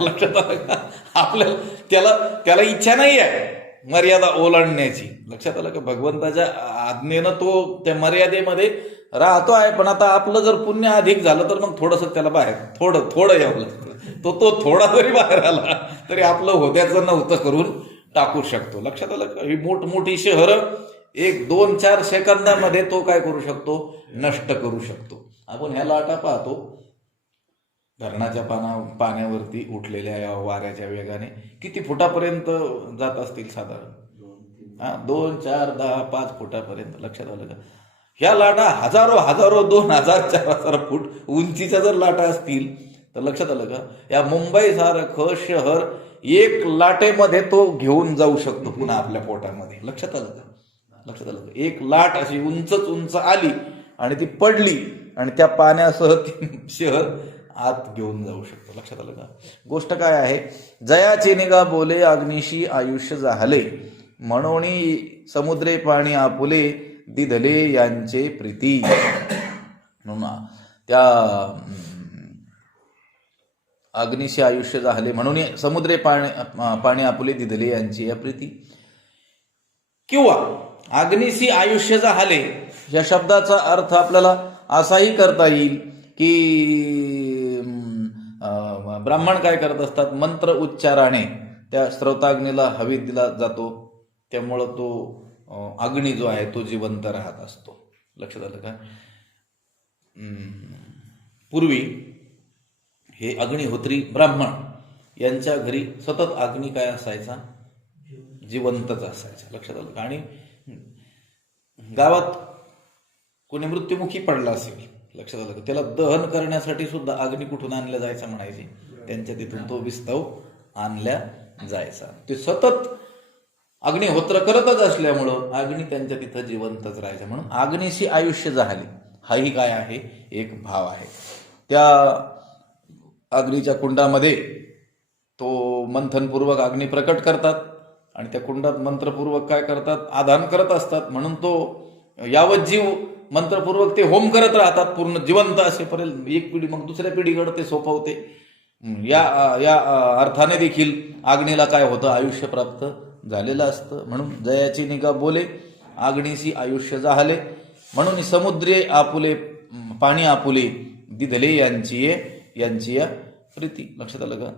लक्षात आलं का. आपल्याला त्याला इच्छा नाही आहे मर्यादा ओलांडण्याची, लक्षात आलं का. भगवंताच्या आज्ञेनं तो त्या मर्यादेमध्ये राहतो आहे. पण आता आपलं जर पुण्य अधिक झालं तर मग थोडंसं त्याला बाहेर थोडं यावं लागतं. तो थोडा जरी बाहेर आला तरी आपलं होत्याचं नव्हतं करून टाकू शकतो, लक्षात आलं का. ही मोठमोठी शहरं 1-2-4 सेकंदामध्ये तो काय करू शकतो, नष्ट करू शकतो. आपण ह्या लाटा पाहतो धरणाच्या पाण्यावरती उठलेल्या या वाऱ्याच्या वेगाने किती फुटापर्यंत जात असतील साधारण, 2, 4, 10, 5 फुटापर्यंत, लक्षात आलं का. ह्या लाटा हजारो 2000, 4000 फूट उंचीच्या जर लाटा असतील तर लक्षात आलं का. या मुंबई सारखं शहर 1 लाटेमध्ये तो घेऊन जाऊ शकतो पुन्हा आपल्या पोटामध्ये, लक्षात आलं का. लक्षात आलं का. 1 लाट अशी उंच आली आणि ती पडली आणि त्या पाण्यासह ती शहर आत घेऊन जाऊ शकतो, लक्षात आलं का. गोष्ट काय आहे, जयाचे निगा बोले अग्निशी आयुष्य जाहले, म्हणून समुद्रे पाणी आपुले दिधले यांचे प्रीती. म्हणून त्या अग्निशी आयुष्य जाहले म्हणून समुद्रे पाणी आपुले दिधले यांची या प्रीती. किंवा अग्निशी आयुष्य जाहले या शब्दाचा अर्थ आपल्याला असाही करता येईल की ब्राह्मण काय करत असतात, मंत्र उच्चाराने त्या स्रोताग्नीला हवी दिला जातो, त्यामुळं तो अग्नी जो आहे तो जिवंत राहत असतो, लक्षात आलं का. पूर्वी हे अग्निहोत्री ब्राह्मण यांच्या घरी सतत अग्नी काय असायचा, जिवंतच असायचा, लक्षात आलं का. आणि गावात कोणी मृत्युमुखी पडला असेल, लक्षात आलं का, त्याला दहन करण्यासाठी सुद्धा अग्नी कुठून आणल्या जायचा म्हणायचे, त्यांच्या तिथून तो विस्तव आणल्या जायचा. ते सतत अग्निहोत्र करतच असल्यामुळं अग्नी त्यांच्या तिथं जिवंतच राहायचा. म्हणून अग्नीशी आयुष्य जाहले हाही काय आहे, एक भाव आहे. त्या अग्नीच्या कुंडामध्ये तो मंथनपूर्वक अग्नी प्रकट करतात आणि त्या कुंडात मंत्रपूर्वक काय करतात, आधान करत असतात. म्हणून तो यावत जीव मंत्रपूर्वक ते होम करत राहतात पूर्ण जिवंत असेपर्यंत. एक पिढी मग दुसऱ्या पिढीकडे ते सोपवते. या अर्थाने देखील अग्नीला काय होतं, आयुष्य प्राप्त झालेलं असतं. म्हणून जयाची निगा बोले अग्नीशी आयुष्य जाहले, म्हणून समुद्रे आपुले पाणी आपुले दिधले यांची या प्रीती, लक्षात आलं का.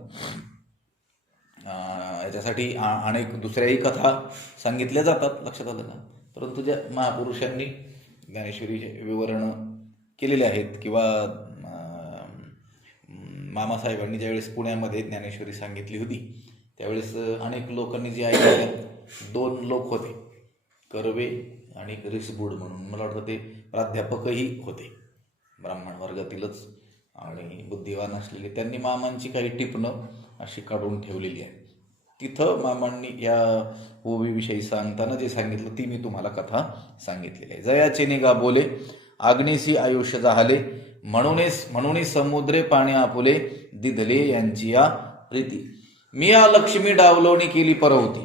याच्यासाठी अनेक दुसऱ्याही कथा सांगितल्या जातात, लक्षात आलं का. परंतु ज्या महापुरुषांनी ज्ञानेश्वरीचे विवरण केलेले आहेत किंवा मामासाहेबांनी ज्यावेळेस पुण्यामध्ये ज्ञानेश्वरी सांगितली होती त्यावेळेस अनेक लोकांनी जी ऐकल्या, 2 लोक होते, कर्वे आणि रिसबूड म्हणून, मला वाटतं ते प्राध्यापकही होते ब्राह्मण वर्गातीलच आणि बुद्धिवान असलेले. त्यांनी मामांची काही टिपणं अशी काढून ठेवलेली आहे. तिथं मामांनी या ओवीविषयी सांगताना जे सांगितलं ती मी तुम्हाला कथा सांगितलेली आहे. जयाचे निगा बोले अग्निशी आयुष्य जाहले, म्हणून समुद्रे पाणी आपुले दिधले यांची या प्रीती. मिया लक्ष्मी डावलोणी केली परवती,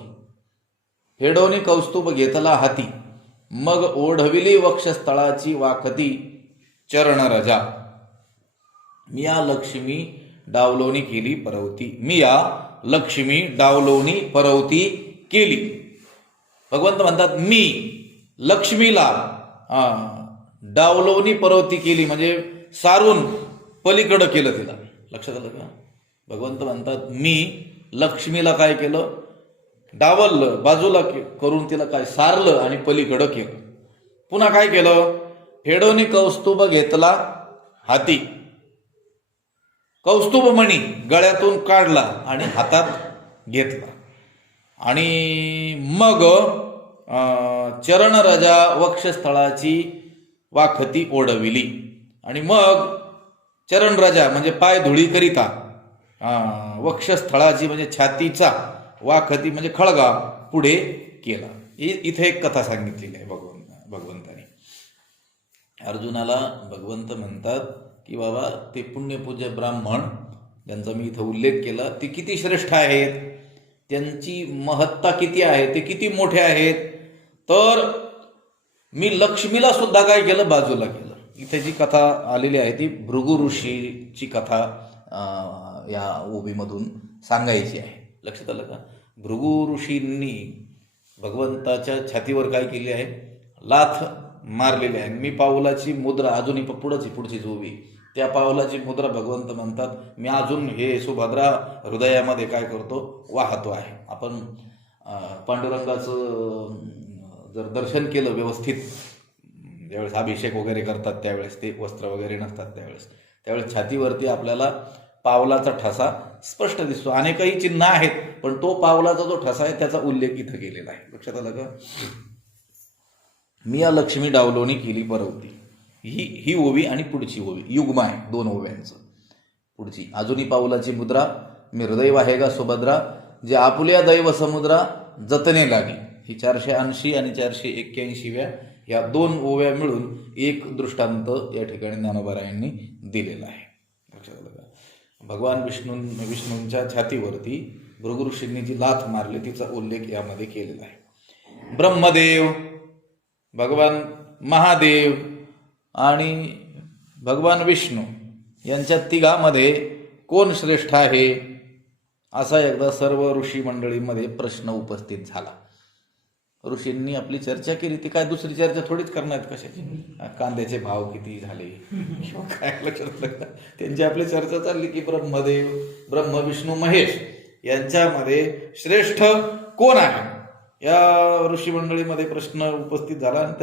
हेडोनी कौस्तुभ घेतला हाती, मग ओढविली वक्षस्थळाची वाकती चरण रजा. मिया लक्ष्मी डावलोणी केली परवती, मिया लक्ष्मी डावलोणी परवती केली. भगवंत म्हणतात मी लक्ष्मीला डावलोणी परवती केली, म्हणजे सारून पलीकडं केलं तिला, लक्षात आलं का. भगवंत म्हणतात मी लक्ष्मीला काय केलं, डावललं, बाजूला करून तिला काय सारलं आणि पलीकडं केलं. पुन्हा काय केलं, फेडोनी कौस्तुभ घेतला हाती, कौस्तुभ मणी गळ्यातून काढला आणि हातात घेतला. आणि मग चरण रजा वक्षस्थळाची वाखती ओढविली, आणि मग चरण रजा म्हणजे पाय धुळी करिता, वक्षस्थळाची म्हणजे छातीचा, वाखती म्हणजे खळगा पुढे केला. इथे एक कथा सांगितलेली आहे भगवंताने. अर्जुनाला भगवंत म्हणतात की बाबा ते पुण्यपूज्य ब्राह्मण ज्यांचा मी इथं उल्लेख केला ते किती श्रेष्ठ आहेत, त्यांची महत्ता किती आहे, ते किती मोठे आहेत. तर मी लक्ष्मीला सुद्धा काय केलं, बाजूला केलं. इथे जी कथा आलेली आहे ती भृगु ऋषीची कथा या ओबीमधून सांगायची आहे. लक्षात आलं का? भृगु ऋषींनी भगवंताच्या छातीवर काय केली आहे, लाथ मारलेली आहे. मी पाऊलाची मुद्रा, अजूनही पुढची ओबी, त्या पावलाची मुद्रा भगवंत म्हणतात, मी अजून हे सुभद्रा हृदयामध्ये काय करतो, वाहतो आहे. आपण पांडुरंगाचं जर दर्शन केलं व्यवस्थित, ज्यावेळेस अभिषेक वगैरे करतात त्यावेळेस, ते वस्त्र वगैरे नसतात त्यावेळेस छातीवरती आपल्याला पावलाचा ठसा स्पष्ट दिसतो. अनेकही चिन्ह आहेत, पण तो पावलाचा जो ठसा आहे त्याचा उल्लेख इथं केलेला आहे. लक्षात आलं का? मी या लक्ष्मी डावलोनी केली परवती. ही ओवी आणि पुढची ओवी युग्म आहे, 2 ओव्यांचं. पुढची, अजूनी पाऊलाची मुद्रा, मी हृदय वाहेगा सुभद्रा, जे आपुल्या दैव समुद्रा जतने लागी. ही 480 आणि 481व्या ह्या 2 ओव्या मिळून एक दृष्टांत या ठिकाणी ज्ञानोबारायांनी दिलेला आहे. लक्षात आलं का? भगवान विष्णूंच्या छातीवरती भृगु ऋषींनी जी लाथ मारली तिचा उल्लेख यामध्ये केलेला आहे. ब्रह्मदेव, भगवान महादेव आणि भगवान विष्णू यांच्या तिघामध्ये कोण श्रेष्ठ आहे, असा एकदा सर्व ऋषी मंडळीमध्ये प्रश्न उपस्थित झाला. ऋषींनी आपली चर्चा केली. ती काय दुसरी चर्चा थोडीच करणार कशाची, कांद्याचे भाव किती झाले किंवा काय, लक्षात त्यांची आपली चर्चा चालली की ब्रह्मदेव, ब्रह्म विष्णू महेश यांच्यामध्ये श्रेष्ठ कोण आहे, या ऋषी मंडळीमध्ये प्रश्न उपस्थित झाला. आणि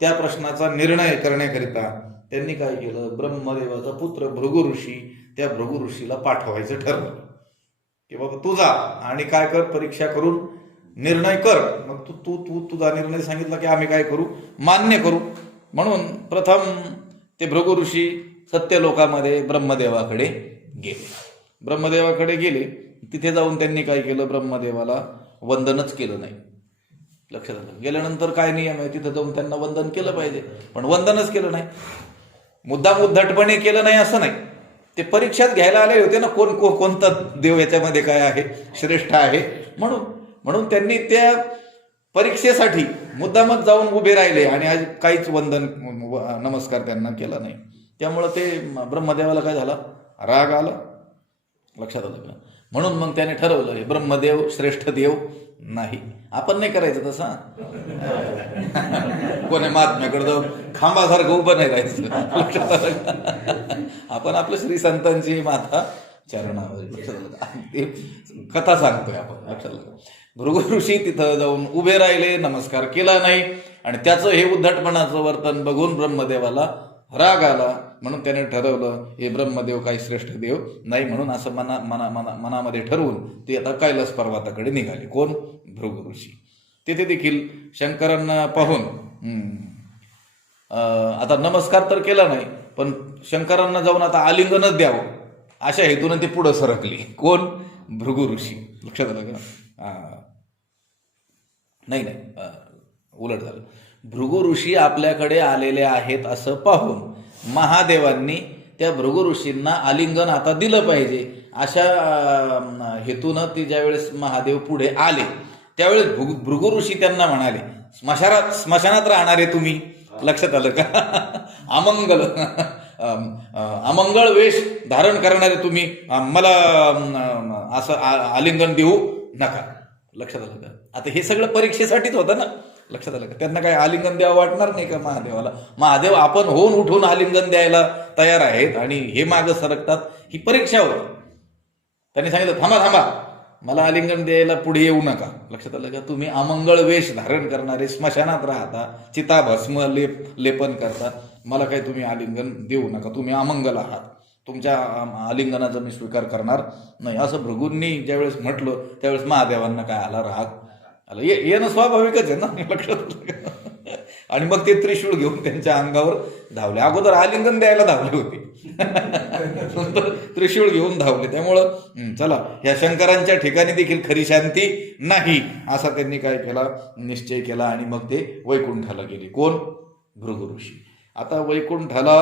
त्या प्रश्नाचा निर्णय करण्याकरिता त्यांनी काय केलं, ब्रह्मदेवाचा पुत्र भृगु ऋषी, त्या भृगु ऋषीला पाठवायचं ठरवलं की बाबा तू जा आणि काय कर, परीक्षा करून निर्णय कर. मग तुझा निर्णय सांगितला की आम्ही काय करू, मान्य करू. म्हणून प्रथम ते भृगु ऋषी सत्यलोकामध्ये ब्रह्मदेवाकडे गेले. तिथे जाऊन त्यांनी काय केलं, ब्रह्मदेवाला वंदनच केलं नाही. लक्षात आलं? गेल्यानंतर काय नियम आहे, तिथे जाऊन त्यांना वंदन केलं पाहिजे, पण वंदनच केलं नाही. मुद्दाम उद्धटपणे केलं नाही असं नाही, ते परीक्षाच घ्यायला आले होते ना, कोणता देव याच्यामध्ये काय आहे, श्रेष्ठ आहे. म्हणून त्यांनी त्या परीक्षेसाठी मुद्दामच जाऊन उभे राहिले आणि आज काहीच वंदन नमस्कार त्यांना केला नाही. त्यामुळं ते ब्रह्मदेवाला काय झाला, राग आला. लक्षात आलं का? म्हणून मग त्याने ठरवलं, हे ब्रह्मदेव श्रेष्ठ देव नाही. आपण नाही करायचं तसं. कोणी महात्म्याकडे जाऊन खांबासारखं उभं नाही राहायचं. लक्षात आलं का? आपण आपलं श्री संतांची माता चरणावर. लक्षात आलं का? ते कथा सांगतोय आपण. लक्षात आलं का? भृगु ऋषी तिथं जाऊन उभे राहिले, नमस्कार केला नाही, आणि त्याचं हे उद्धटपणाचं वर्तन बघून ब्रह्मदेवाला राग आला. म्हणून त्याने ठरवलं, हे ब्रह्मदेव काही श्रेष्ठ देव नाही. म्हणून असं मनामध्ये ठरवून ते आता कैलास पर्वताकडे निघाले. कोण? भृगु ऋषी. तिथे देखील शंकरांना पाहून आता नमस्कार तर केला नाही, पण शंकरांना जाऊन आता आलिंगनच द्यावं अशा हेतून ते पुढे सरकली. कोण? भृगु ऋषी. लक्षात आलं का? नाही उलट झालं. भृगु ऋषी आपल्याकडे आलेले आहेत असं पाहून महादेवांनी त्या भृगु ऋषींना आलिंगन आता दिलं पाहिजे अशा हेतून ते ज्यावेळेस महादेव पुढे आले त्यावेळेस भृगु ऋषी त्यांना म्हणाले, स्मशानात राहणारे तुम्ही. लक्षात आलं का? अमंगळ वेश धारण करणारे तुम्ही मला असं आलिंगन देऊ नका. लक्षात आलं का? आता हे सगळं परीक्षेसाठीच होतं ना. लक्षात आलं का? त्यांना काय आलिंगन द्यावं वाटणार नाही का महादेवाला? महादेव आपण होऊन उठून आलिंगन द्यायला तयार आहेत आणि हे मागं सरकतात. ही परीक्षा होती. त्यांनी सांगितलं, थांबा, मला आलिंगन द्यायला पुढे येऊ नका. लक्षात आलं का? तुम्ही अमंगळ वेश धारण करणारे, स्मशानात राहता, चिताभस्म लेपन करता, मला काही तुम्ही आलिंगन देऊ नका, तुम्ही अमंगल आहात, तुमच्या आलिंगनाचा मी स्वीकार करणार नाही. असं भृगूंनी ज्यावेळेस म्हटलं त्यावेळेस महादेवांना काय आला, राग आला. येणं स्वाभाविकच आहे ना. लक्षात. आणि मग ते त्रिशूळ घेऊन त्यांच्या अंगावर धावले. अगोदर आलिंगन द्यायला धावले होते, नंतर त्रिशूळ घेऊन धावले. त्यामुळं चला, ह्या शंकरांच्या ठिकाणी देखील खरी शांती नाही असा त्यांनी काय केला, निश्चय केला. आणि मग ते वैकुंठाला गेले. कोण? भृगु ऋषी. आता वैकुंठाला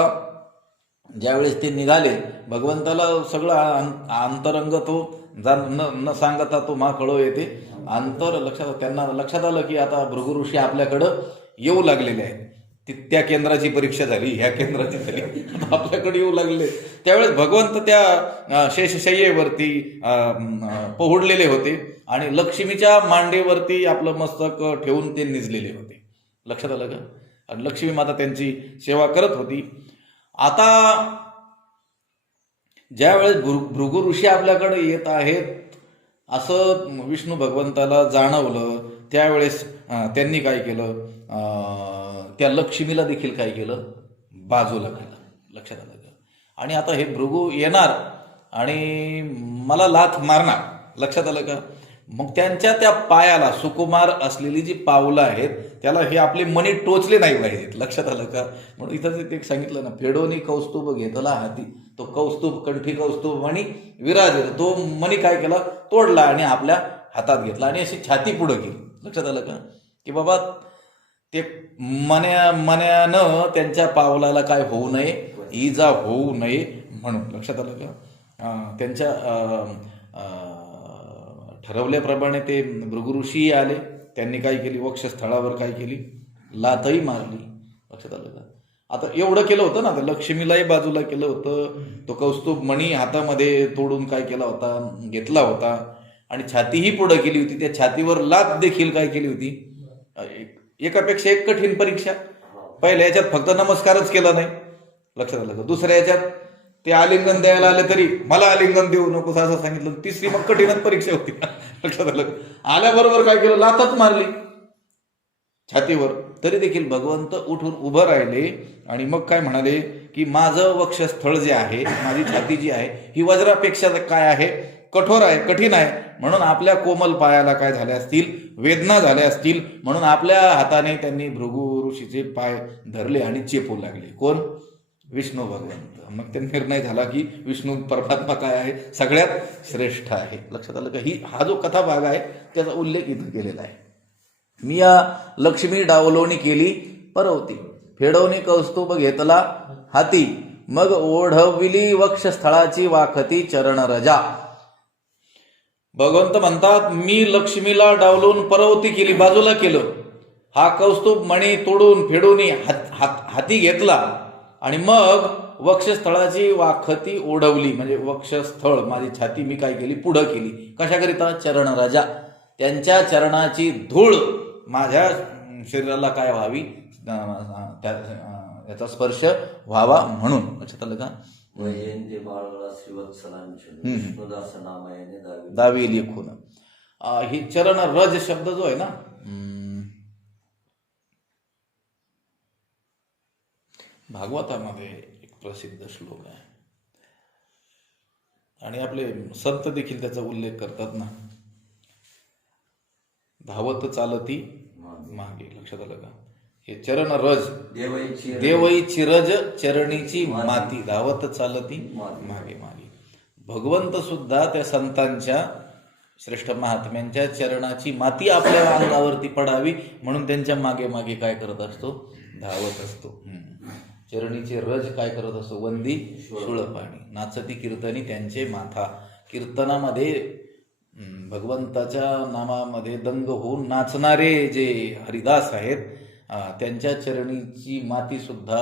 ज्यावेळेस ते निघाले, भगवंताला सगळं अंतरंग तो न सांगता तो मा कळो येते अंतर लक्षात, त्यांना लक्षात आलं की आता भृगु ऋषी आपल्याकडं येऊ लागलेले आहेत. त्या केंद्राची परीक्षा झाली, ह्या केंद्राची झाली, आता आपल्याकडे येऊ लागले. त्यावेळेस भगवंत त्या शेषशय्येवरती पहुडलेले होते आणि लक्ष्मीच्या मांडीवरती आपलं मस्तक ठेवून ते निजलेले होते. लक्षात आलं का? आणि लक्ष्मी माता त्यांची सेवा करत होती. आता ज्यावेळेस भृगु ऋषी आपल्याकडे येत आहेत असं विष्णू भगवंताला जाणवलं, त्यावेळेस त्यांनी काय केलं, त्या लक्ष्मीला देखील काय केलं, बाजूला केलं. लक्षात आलं का? आणि आता हे भृगु येणार आणि मला लाथ मारणार. लक्षात आलं का? मग त्यांच्या त्या पायाला सुकुमार असलेली जी पावलं आहेत त्याला हे आपले मणी टोचले नाही पाहिजेत. लक्षात आलं का? म्हणून इथं ते सांगितलं ना, फेडोनी कौस्तुभ घेतला हाती, तो कौस्तुभ कंठी कौस्तुभ मणी विराज, तो मणी काय केला, तोडला आणि आपल्या हातात घेतला आणि अशी छाती पुढं केली. लक्षात आलं का? की बाबा ते मण्यानं त्यांच्या पावलाला काय होऊ नये, इजा होऊ नये म्हणून. लक्षात आलं का? त्यांच्या ठरवल्याप्रमाणे ते भृगु ऋषी आले, त्यांनी काय केली, वक्षस्थळावर काय केली, लाथही मारली. लक्षात आलं का? आता एवढं केलं होतं ना, लक्ष्मीलाही बाजूला केलं होतं, तो कौस्तुभ मणी हातामध्ये तोडून काय केला होता, घेतला होता आणि छातीही पुढं केली होती. त्या छातीवर लाथ देखील काय केली होती. एकापेक्षा एक कठीण परीक्षा. पहिल्या याच्यात फक्त नमस्कारच केला नाही. लक्षात आलं का? दुसऱ्या याच्यात ते आलिंगन द्यायला आले तरी मला आलिंगन देऊ नकोस असं सांगितलं. तिसरी मग कठीणच परीक्षा होती. लक्षात आलं का? आल्याबरोबर काय केलं, लाथच मारली छातीवर. तरी देखील भगवंत उठून उभं राहिले आणि मग काय म्हणाले की माझं वक्षस्थळ जे आहे, माझी छाती जी आहे ही वज्रापेक्षा काय आहे, कठोर आहे, कठीण आहे. म्हणून आपल्या कोमल पायाला काय झाल्या असतील, वेदना झाल्या असतील. म्हणून आपल्या हाताने त्यांनी भृगु ऋषीचे पाय धरले आणि चेपू लागले. कोण? विष्णू भगवंत. मग ते निर्णय झाला की विष्णू परमात्मा काय आहे, सगळ्यात श्रेष्ठ आहे. लक्षात आलं का? हा जो कथा भाग आहे त्याचा उल्लेख इथं केलेला आहे. मी या लक्ष्मी डावलोणी केली परवती, फेडवणी कौस्तुभ घेतला हाती, मग ओढविली वक्षस्थळाची वाखती चरण रजा. भगवंत म्हणतात मी लक्ष्मीला डावलून परवती केली, बाजूला केलं, हा कौस्तुभ मणी तोडून फेडून हाती घेतला आणि मग वक्षस्थळाची वाखती ओढवली, म्हणजे वक्षस्थळ माझी छाती मी काय केली, पुढं केली. कशाकरिता? चरण राजा, त्यांच्या चरणाची धूळ माझ्या शरीराला काय व्हावी, याचा स्पर्श व्हावा म्हणून. लक्षात आलं का? दावी लेखून ही चरण रज शब्द जो आहे ना, भागवतामध्ये एक प्रसिद्ध श्लोक आहे आणि आपले संत देखील त्याचा उल्लेख करतात ना, धावत चालती मागे. लक्षात आलं का? हे चरण रज, देवईची रज चरणीची माती, धावत चालती मागे मागे. भगवंत सुद्धा त्या संतांच्या श्रेष्ठ महात्म्यांच्या चरणाची माती आपल्या अंगावरती पडावी म्हणून त्यांच्या मागे मागे काय करत असतो, धावत असतो. चरणीचे रज काय करत असतो, वंदी सुळपाणी, नाचती कीर्तनी त्यांचे माथा. कीर्तनामध्ये भगवंताच्या नामामध्ये दंग होऊन नाचणारे जे हरिदास आहेत त्यांच्या चरणीची माती सुद्धा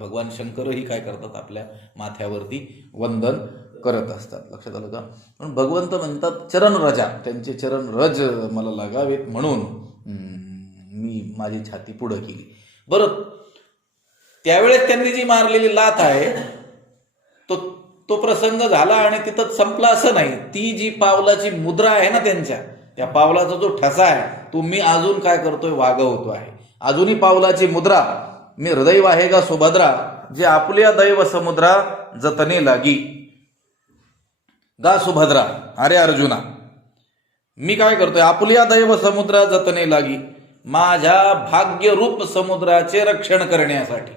भगवान शंकरही काय करतात, आपल्या माथ्यावरती वंदन करत असतात. लक्षात आलं का? म्हणून भगवंत म्हणतात चरण रजा, त्यांचे चरण रज मला लागावेत म्हणून मी माझी छाती पुढं केली. बरं, त्यावेळेस त्यांनी जी मारलेली लाथ आहे तो प्रसंग झाला आणि तिथं संपला असं नाही. ती जी पावलाची मुद्रा आहे ना त्यांच्या, त्या पावलाचा जो ठसा आहे तो मी अजून काय करतोय, वागवतो आहे. अजूनही पावलाची मुद्रा मी हृदय आहे का सुभद्रा, जे आपुल्या दैव समुद्रा जतने लागी. गा सुभद्रा, अरे अर्जुना, मी काय करतोय, आपुल्या दैव समुद्रा जतने लागी, माझ्या भाग्यरूप समुद्राचे रक्षण करण्यासाठी.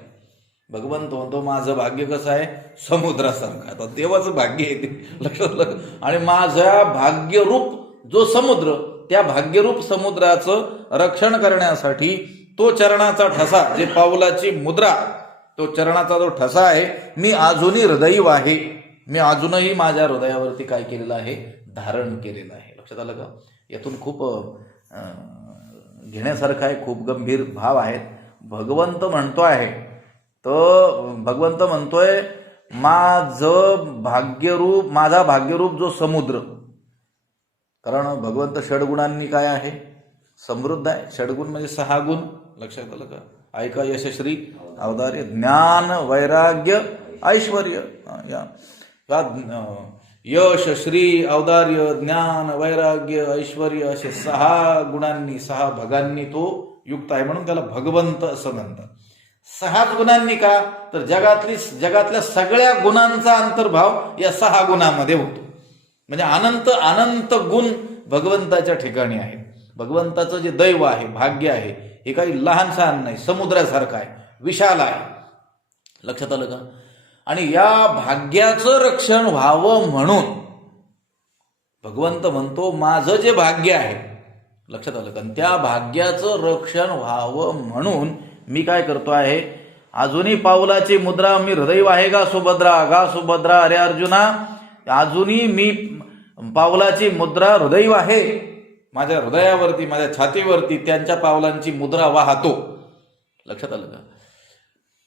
भगवंत म्हणतो माझं भाग्य कसं आहे, समुद्रासारखं. आता देवाचं भाग्य आहे ते, लक्षात. आणि माझ्या भाग्यरूप जो समुद्र, त्या भाग्यरूप समुद्राचं रक्षण करण्यासाठी तो चरणाचा ठसा, जे पावलाची मुद्रा, तो चरणाचा जो ठसा आहे, मी अजूनही हृदयीव आहे, मी अजूनही माझ्या हृदयावरती काय केलेलं आहे, धारण केलेलं आहे. लक्षात आलं का? यातून खूप घेण्यासारखं आहे, खूप गंभीर भाव आहेत. भगवंत म्हणतोय माझा भाग्यरूप जो समुद्र, कारण भगवंत षडगुणांनी काय आहे, समृद्ध आहे. षडगुण म्हणजे 6 गुण. लक्षात आलं का? ऐका, यशश्री, औदार्य, ज्ञान, वैराग्य, ऐश्वर्य. यश, श्री, औदार्य, ज्ञान, वैराग्य, ऐश्वर्य असे 6 गुणांनी, 6 भगांनी तो युक्त आहे, म्हणून त्याला भगवंत असं म्हणतात. 6 गुणांनी का? तर जगातल्या सगळ्या गुणांचा अंतर्भाव या 6 गुणामध्ये होतो. म्हणजे अनंत गुण भगवंताच्या ठिकाणी आहेत. भगवंताचं जे दैव आहे, भाग्य आहे, हे काही लहान सहान नाही, समुद्रासारखं आहे, विशाल आहे. लक्षात आलं का? आणि या भाग्याचं रक्षण व्हावं म्हणून भगवंत म्हणतो माझं जे भाग्य आहे, लक्षात आलं का, त्या भाग्याचं रक्षण व्हावं म्हणून मी काय करतो आहे, अजूनही पावलाची मुद्रा मी हृदय आहे गा सुभद्रा, अरे अर्जुना, अजूनही मी पावलाची मुद्रा हृदय आहे, माझ्या हृदयावरती, माझ्या छातीवरती त्यांच्या पावलांची मुद्रा वाहतो. लक्षात आलं का?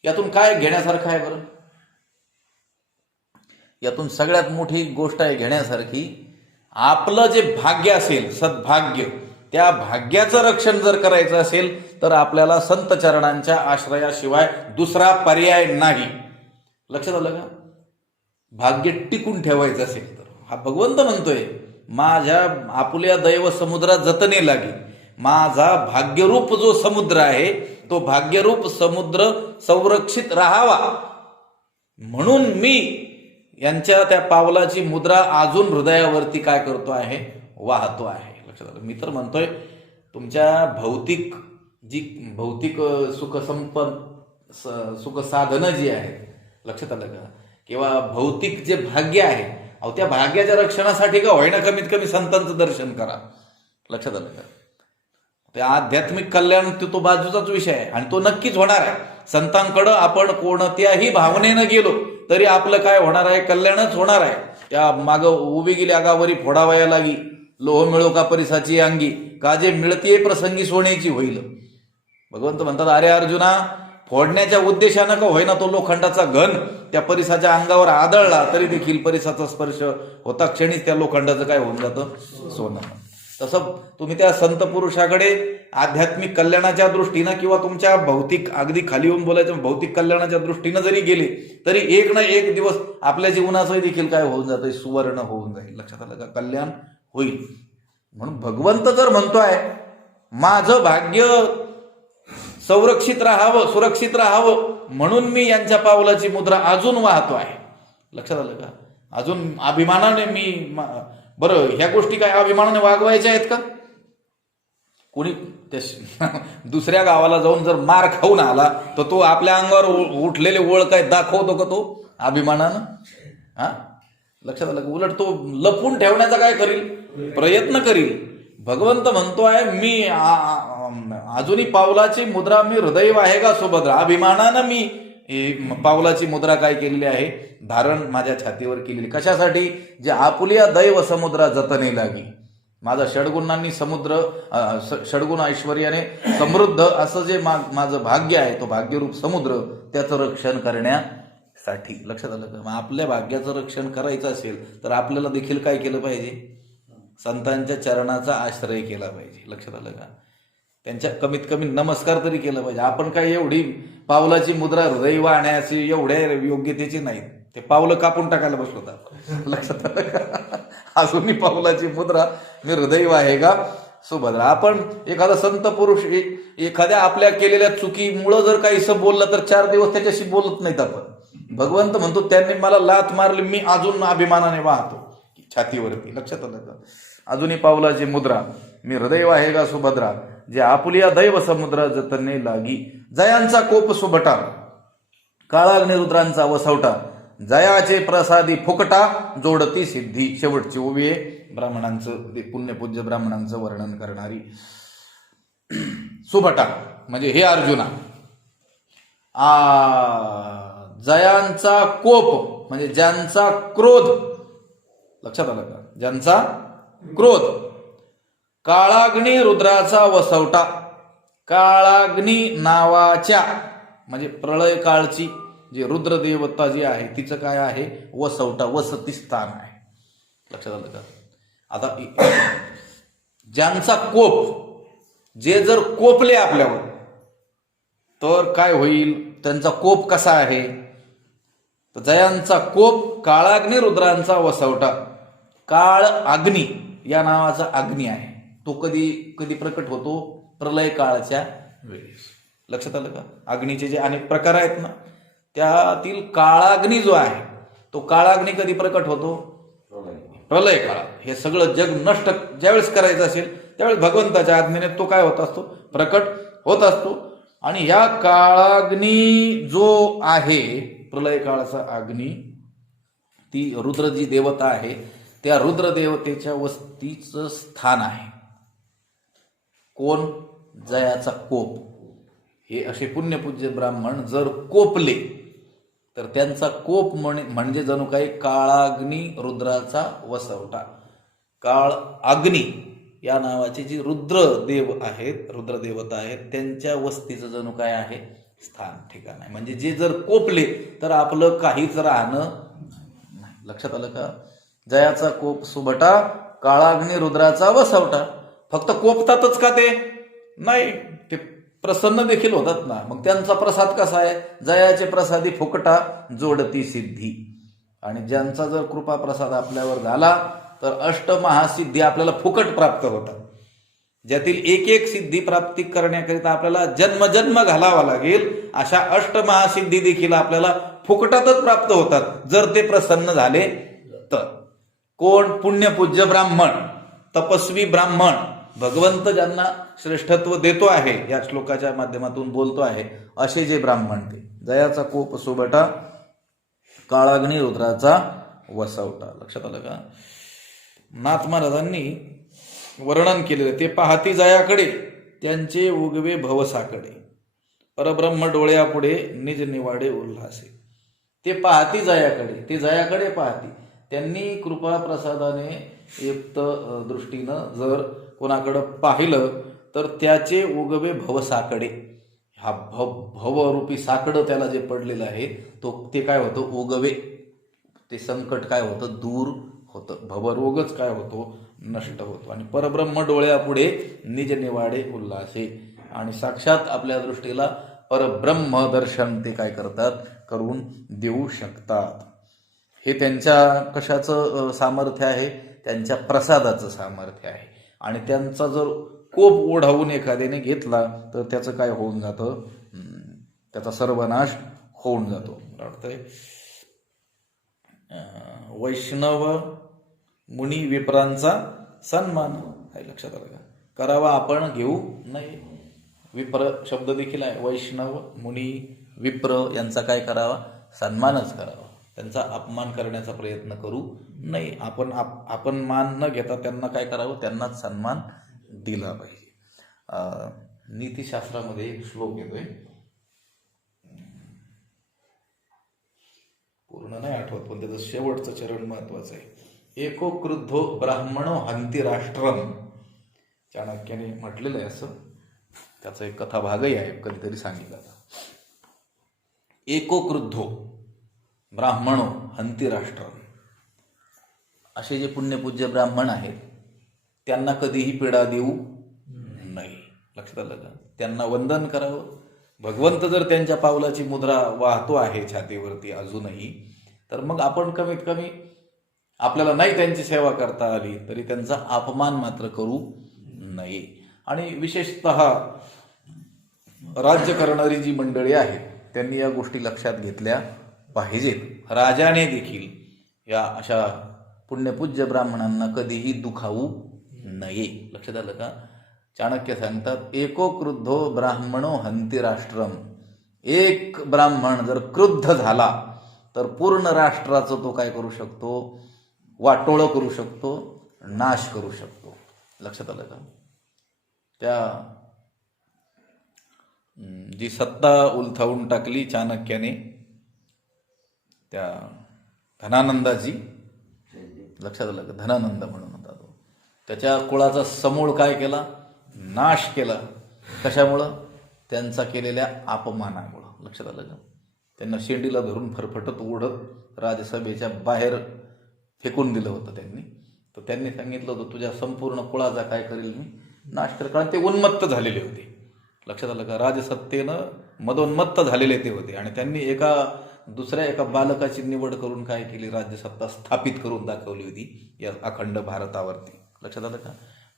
यातून काय घेण्यासारखं आहे बरं? यातून सगळ्यात मोठी गोष्ट आहे घेण्यासारखी, आपलं जे भाग्य असेल, सद्भाग्य, त्या भाग्याचं रक्षण जर करायचं असेल तर आपल्याला संत चरणांच्या आश्रयाशिवाय दुसरा पर्याय नाही. लक्षात आलं का? भाग्य टिकून ठेवायचं असेल तर हा भगवंत म्हणतोय माझ्या आपुल्या दैव समुद्रात जतने लागी. माझा भाग्यरूप जो समुद्र आहे तो भाग्यरूप समुद्र संरक्षित राहावा म्हणून मी यांच्या त्या पावलाची मुद्रा अजून हृदयावरती काय करतो आहे, वाहतो आहे. लक्षात आलं? मी तर म्हणतोय तुमच्या भौतिक सुख साधनं जी आहेत, लक्षात आलं का, किंवा भौतिक जे भाग्य आहे, त्या भाग्याच्या रक्षणासाठी का होईना कमीत कमी संतांचं दर्शन करा. लक्षात आलं का? ते आध्यात्मिक कल्याण तो बाजूचाच विषय आहे आणि तो नक्कीच होणार आहे. संतांकडं आपण कोणत्याही भावनेनं गेलो तरी आपलं काय होणार आहे, कल्याणच होणार आहे. त्या मागं उभी गेली अगावरी फोडावया लागी, लोह मिळो का परिसाची अंगी, का जे मिळतीये प्रसंगी सोन्याची होईल. भगवंत म्हणतात अरे अर्जुना, फोडण्याच्या उद्देशानं का होईना तो लोखंडाचा घन त्या परिसाच्या अंगावर आदळला तरी देखील परिसाचा स्पर्श होता क्षणीच त्या लोखंडाचं काय होऊन जातं, सोनं. तसं तुम्ही त्या संत पुरुषाकडे आध्यात्मिक कल्याणाच्या दृष्टीनं किंवा तुमच्या भौतिक, अगदी खाली येऊन बोलायचं, भौतिक कल्याणाच्या दृष्टीनं जरी गेले तरी एक ना एक दिवस आपल्या जीवनाचं देखील काय होऊन जातं, सुवर्ण होऊन जाईल. लक्षात आलं का? कल्याण होईल. म्हणून भगवंत जर म्हणतोय माझं भाग्य संरक्षित राहावं, सुरक्षित राहावं म्हणून मी यांच्या पावलाची मुद्रा अजून वाहतो आहे. लक्षात आलं का? अजून अभिमानाने मी, बरं ह्या गोष्टी काय अभिमानाने वागवायच्या आहेत का? कोणी दुसऱ्या गावाला जाऊन जर मार खाऊन आला तर तो आपल्या अंगावर उठलेले ओळ काय दाखवतो का तो अभिमानानं? हा, लक्षात आलं का? उलट तो लपून ठेवण्याचा काय करील, प्रयत्न करील. भगवंत म्हणतोय मी अजूनही पावलाची मुद्रा मी हृदय आहे का सुभद्रा, अभिमानानं मी पावलाची मुद्रा काय केलेली आहे, धारण माझ्या छातीवर केलेली. कशासाठी? जे आपुलिया दैव समुद्रा जतने लागी. माझा षडगुणांनी समुद्र, षडगुण ऐश्वर्याने समृद्ध असं जे माझं भाग्य आहे, तो भाग्यरूप समुद्र, त्याचं रक्षण करण्यासाठी. लक्षात आलं का? मग आपल्या भाग्याचं रक्षण करायचं असेल तर आपल्याला देखील काय केलं पाहिजे, संतांच्या चरणाचा आश्रय केला पाहिजे. लक्षात आलं का? त्यांच्या कमीत कमी नमस्कार तरी केला पाहिजे. आपण काय एवढी पावलाची मुद्रा हृदय वाहण्याची एवढ्या योग्यतेची नाही, ते पावलं कापून टाकायला बसलो होता. लक्षात आलं का? अजूनही पावलाची मुद्रा मी हृदय आहे का सुभद्रा. आपण एखादा संत पुरुष एखाद्या आपल्या केलेल्या चुकीमुळं जर काहीसं बोललं तर 4 दिवस त्याच्याशी बोलत नाहीत आपण. भगवंत म्हणतो त्यांनी मला लाथ मारली, मी अजून अभिमानाने वाहतो छातीवरती. लक्षात आलं का? अजूनही पावलाची मुद्रा मी हृदय आहे का सुभद्रा, जे आपुलिया दैव समुद्र जतने लागी. जयांचा कोप सुभटा, काळाग्नि रुद्रांचा वसवटा, जयाचे प्रसादी फुकटा, जोडती सिद्धी. शेवटची ओवी आहे ब्राह्मणांचं, पुण्यपूज्य ब्राह्मणांचं वर्णन करणारी. सुभटा म्हणजे हे अर्जुना, जयांचा कोप म्हणजे ज्यांचा क्रोध, लक्षात आलं का? ज्यांचा क्रोध. काळाग्नी रुद्राचा वसवटा. काळाग्नी नावाच्या म्हणजे प्रळय काळची जी रुद्र देवता जी आहे तिचं काय आहे? वसवटा, वसती स्थान आहे. लक्षात आलं का? आता ज्यांचा कोप, जे जर कोपले आपल्यावर तर काय होईल? त्यांचा कोप कसा आहे? तर जयांचा कोप काळाग्नी रुद्रांचा वसवटा. काळ अग्नी या नावाचा अग्नी आहे. तो कधी कधी प्रकट होतो? प्रलय काळाच्या वेळेस. लक्षात आलं का? अग्नीचे जे अनेक प्रकार आहेत ना, त्यातील काळाग्नी जो आहे तो काळाग्नी कधी प्रकट होतो? प्रलय काळात. हे सगळं जग नष्ट ज्यावेळेस करायचं असेल त्यावेळेस भगवंताच्या आज्ञेने तो काय होत असतो? प्रकट होत असतो. आणि ह्या काळाग्नी जो आहे, प्रलय काळाचा अग्नी, ती रुद्र जी देवता आहे त्या रुद्र देवतेच्या वस्तीचं स्थान आहे. कोण? जयाचा कोप. हे असे पुण्यपूज्य ब्राह्मण जर कोपले तर त्यांचा कोप म्हणजे जणू काही काळाग्नी रुद्राचा वसवटा. काळ अग्नी या नावाचे जी रुद्रदेव आहेत, रुद्रदेवता आहेत, त्यांच्या वस्तीचं जणू काय आहे? स्थान, ठिकाण आहे. म्हणजे जे जर कोपले तर आपलं काहीच राहणं नाही. लक्षात आलं का? जयाचा कोप सुबटा, काळाग्नी रुद्राचा वसवटा. फक्त कोपतातच का ते? नाही, ते प्रसन्न देखील होतात ना. मग त्यांचा प्रसाद कसा आहे? जयाचे प्रसादी फुकटा जोडती सिद्धी. आणि ज्यांचा जर कृपा प्रसाद आपल्यावर झाला तर अष्टमहासिद्धी आपल्याला फुकट प्राप्त होतात. ज्यातील एक एक सिद्धी प्राप्ती करण्याकरिता आपल्याला जन्म घालावा लागेल, अशा अष्टमहासिद्धी देखील आपल्याला फुकटातच प्राप्त होतात जर ते प्रसन्न झाले तर. कोण? पुण्यपूज्य ब्राह्मण, तपस्वी ब्राह्मण. भगवंत ज्यांना श्रेष्ठत्व देतो आहे, या श्लोकाच्या माध्यमातून बोलतो आहे, असे जे ब्राह्मण ते. जयाचा कोप सुबटा, काळाग्नी रुद्राचा वसवटा. लक्षात आलं का? नाथ महाराजांनी वर्णन केलेलं, ते पाहती जयाकडे त्यांचे उगवे भवसाकडे, परब्रह्म डोळ्यापुढे निज निवाडे उल्हासे. ते पाहती जयाकडे, ते जयाकडे पाहती. त्यांनी कृपा प्रसादाने युक्त दृष्टीनं जर कोणाकडं पाहिलं तर त्याचे उगवे भवसाकडे. हा भवरूपी साकडं त्याला जे पडलेलं आहे ते काय होतं? उगवे. ते संकट काय होतं? दूर होतं. भवरोगच काय होतो? नष्ट होतो. आणि परब्रह्म डोळ्यापुढे निज निवाडे उल्हासे. आणि साक्षात आपल्या दृष्टीला परब्रह्म दर्शन ते काय करतात? करून देऊ शकतात. हे त्यांच्या कशाचं सामर्थ्य आहे? त्यांच्या प्रसादाचं सामर्थ्य आहे. आणि त्यांचा जर कोप ओढावून एखाद्याने घेतला तर त्याचं काय होऊन जातं? त्याचा सर्वनाश होऊन जातो. वाटतंय वैष्णव मुनी विप्रांचा सन्मान आहे. लक्षात आलं का? करावा आपण घेऊ नये. विप्र शब्द देखील आहे. वैष्णव मुनी विप्र यांचा काय करावा? सन्मानच करावा. त्यांचा अपमान करण्याचा प्रयत्न करू नये. आपण मान न घेता त्यांना काय करावं? त्यांनाच सन्मान दिला पाहिजे. नीतिशास्त्रामध्ये एक श्लोक येतोय, पूर्ण नाही आठवत पण त्याचं शेवटचं चरण महत्वाचं आहे. एको क्रुद्धो ब्राह्मणो हंती राष्ट्रम. चाणक्याने म्हटलेलं आहे असं. त्याचा एक कथा भागही आहे, कधीतरी सांगितलं. एको क्रुद्धो ब्राह्मणो हंती राष्ट्रम. असे जे पुण्यपूज्य ब्राह्मण आहेत त्यांना कधीही पीडा देऊ नये. लक्षात आलं का? त्यांना वंदन करावं. भगवंत जर त्यांच्या पावलाची मुद्रा वाहतो आहे छातीवरती अजूनही, तर मग आपण कमीत कमी, आपल्याला नाही त्यांची सेवा करता आली तरी त्यांचा अपमान मात्र करू नये. आणि विशेषतः राज्य करणारी जी मंडळी आहेत त्यांनी या गोष्टी लक्षात घेतल्या पाहिजेत. राजाने देखील या अशा पुण्यपूज्य ब्राह्मणांना कधीही दुखावू नये. लक्षात आलं का? चाणक्य सांगतात, एको क्रुद्धो ब्राह्मणो हंती राष्ट्रम. एक ब्राह्मण जर क्रुद्ध झाला तर पूर्ण राष्ट्राचं तो काय करू शकतो? वाटोळं करू शकतो, नाश करू शकतो. लक्षात आलं का? त्या जी सत्ता उलथावून टाकली चाणक्याने, त्या धनानंदाची, लक्षात आलं का? धनानंद म्हणून होता तो. त्याच्या कुळाचा समूळ काय केला? नाश केला. कशामुळं? त्यांचा केलेल्या अपमानामुळं. लक्षात आलं का? त्यांना शेंडीला धरून फरफटत ओढत राज्यसभेच्या बाहेर फेकून दिलं होतं त्यांनी. तर त्यांनी सांगितलं होतं तुझ्या संपूर्ण कुळाचा काय करेल मी? नाश करेल. कारण ते उन्मत्त झालेले होते. लक्षात आलं का? राजसत्तेनं मदोन्मत्त झालेले ते होते आणि त्यांनी दुसऱ्या एका बालकाची निवड करून काय केली? राज्यसत्ता स्थापित करून दाखवली होती या अखंड भारतावरती. लक्षात आलं का?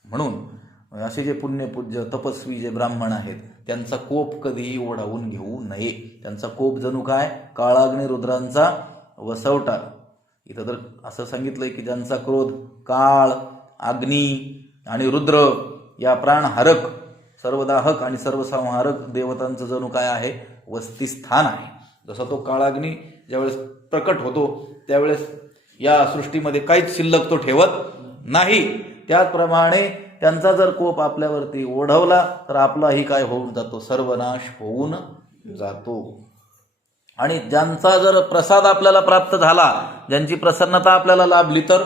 म्हणून असे जे पुण्यपूज्य तपस्वी जे ब्राह्मण आहेत त्यांचा कोप कधीही ओढावून घेऊ नये. त्यांचा कोप जणू काय काळाग्नी रुद्रांचा वसवटा. इथं तर असं सांगितलंय की ज्यांचा क्रोध काळ, अग्नी आणि रुद्र या प्राणहारक, सर्वदाहक आणि सर्वसंहारक देवतांचं जणू काय आहे? वस्तीस्थान आहे. जसा तो काळाग्नी ज्यावेळेस प्रकट होतो त्यावेळेस या सृष्टीमध्ये काहीच शिल्लक तो ठेवत नाही, त्याचप्रमाणे त्यांचा जर कोप आपल्यावरती ओढवला तर आपलाही काय होऊन जातो? सर्वनाश होऊन जातो. आणि ज्यांचा जर प्रसाद आपल्याला प्राप्त झाला, ज्यांची प्रसन्नता आपल्याला लाभली तर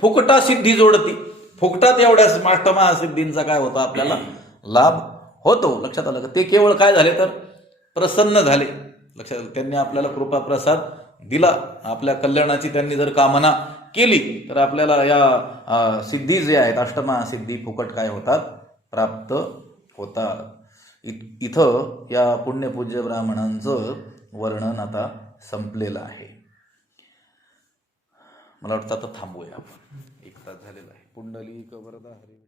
फुकटा सिद्धी जोडती. फुकटात एवढ्याच महासिद्धींचा काय होतो? आपल्याला लाभ होतो. लक्षात आलं का? ते केवळ काय झाले तर प्रसन्न झाले. लक्षात आलं? त्यांनी आपल्याला कृपा प्रसाद दिला, आपल्या कल्याणाची त्यांनी जर कामना केली तर आपल्याला या सिद्धी जे आहेत अष्टमहासिद्धी फुकट काय होतात? प्राप्त होतात. इथं या पुण्यपूज्य ब्राह्मणांचं वर्णन आता संपलेलं आहे. मला वाटतं आता थांबूया आपण. 1 तास झालेला आहे. पुंडलिक वरदा हरी.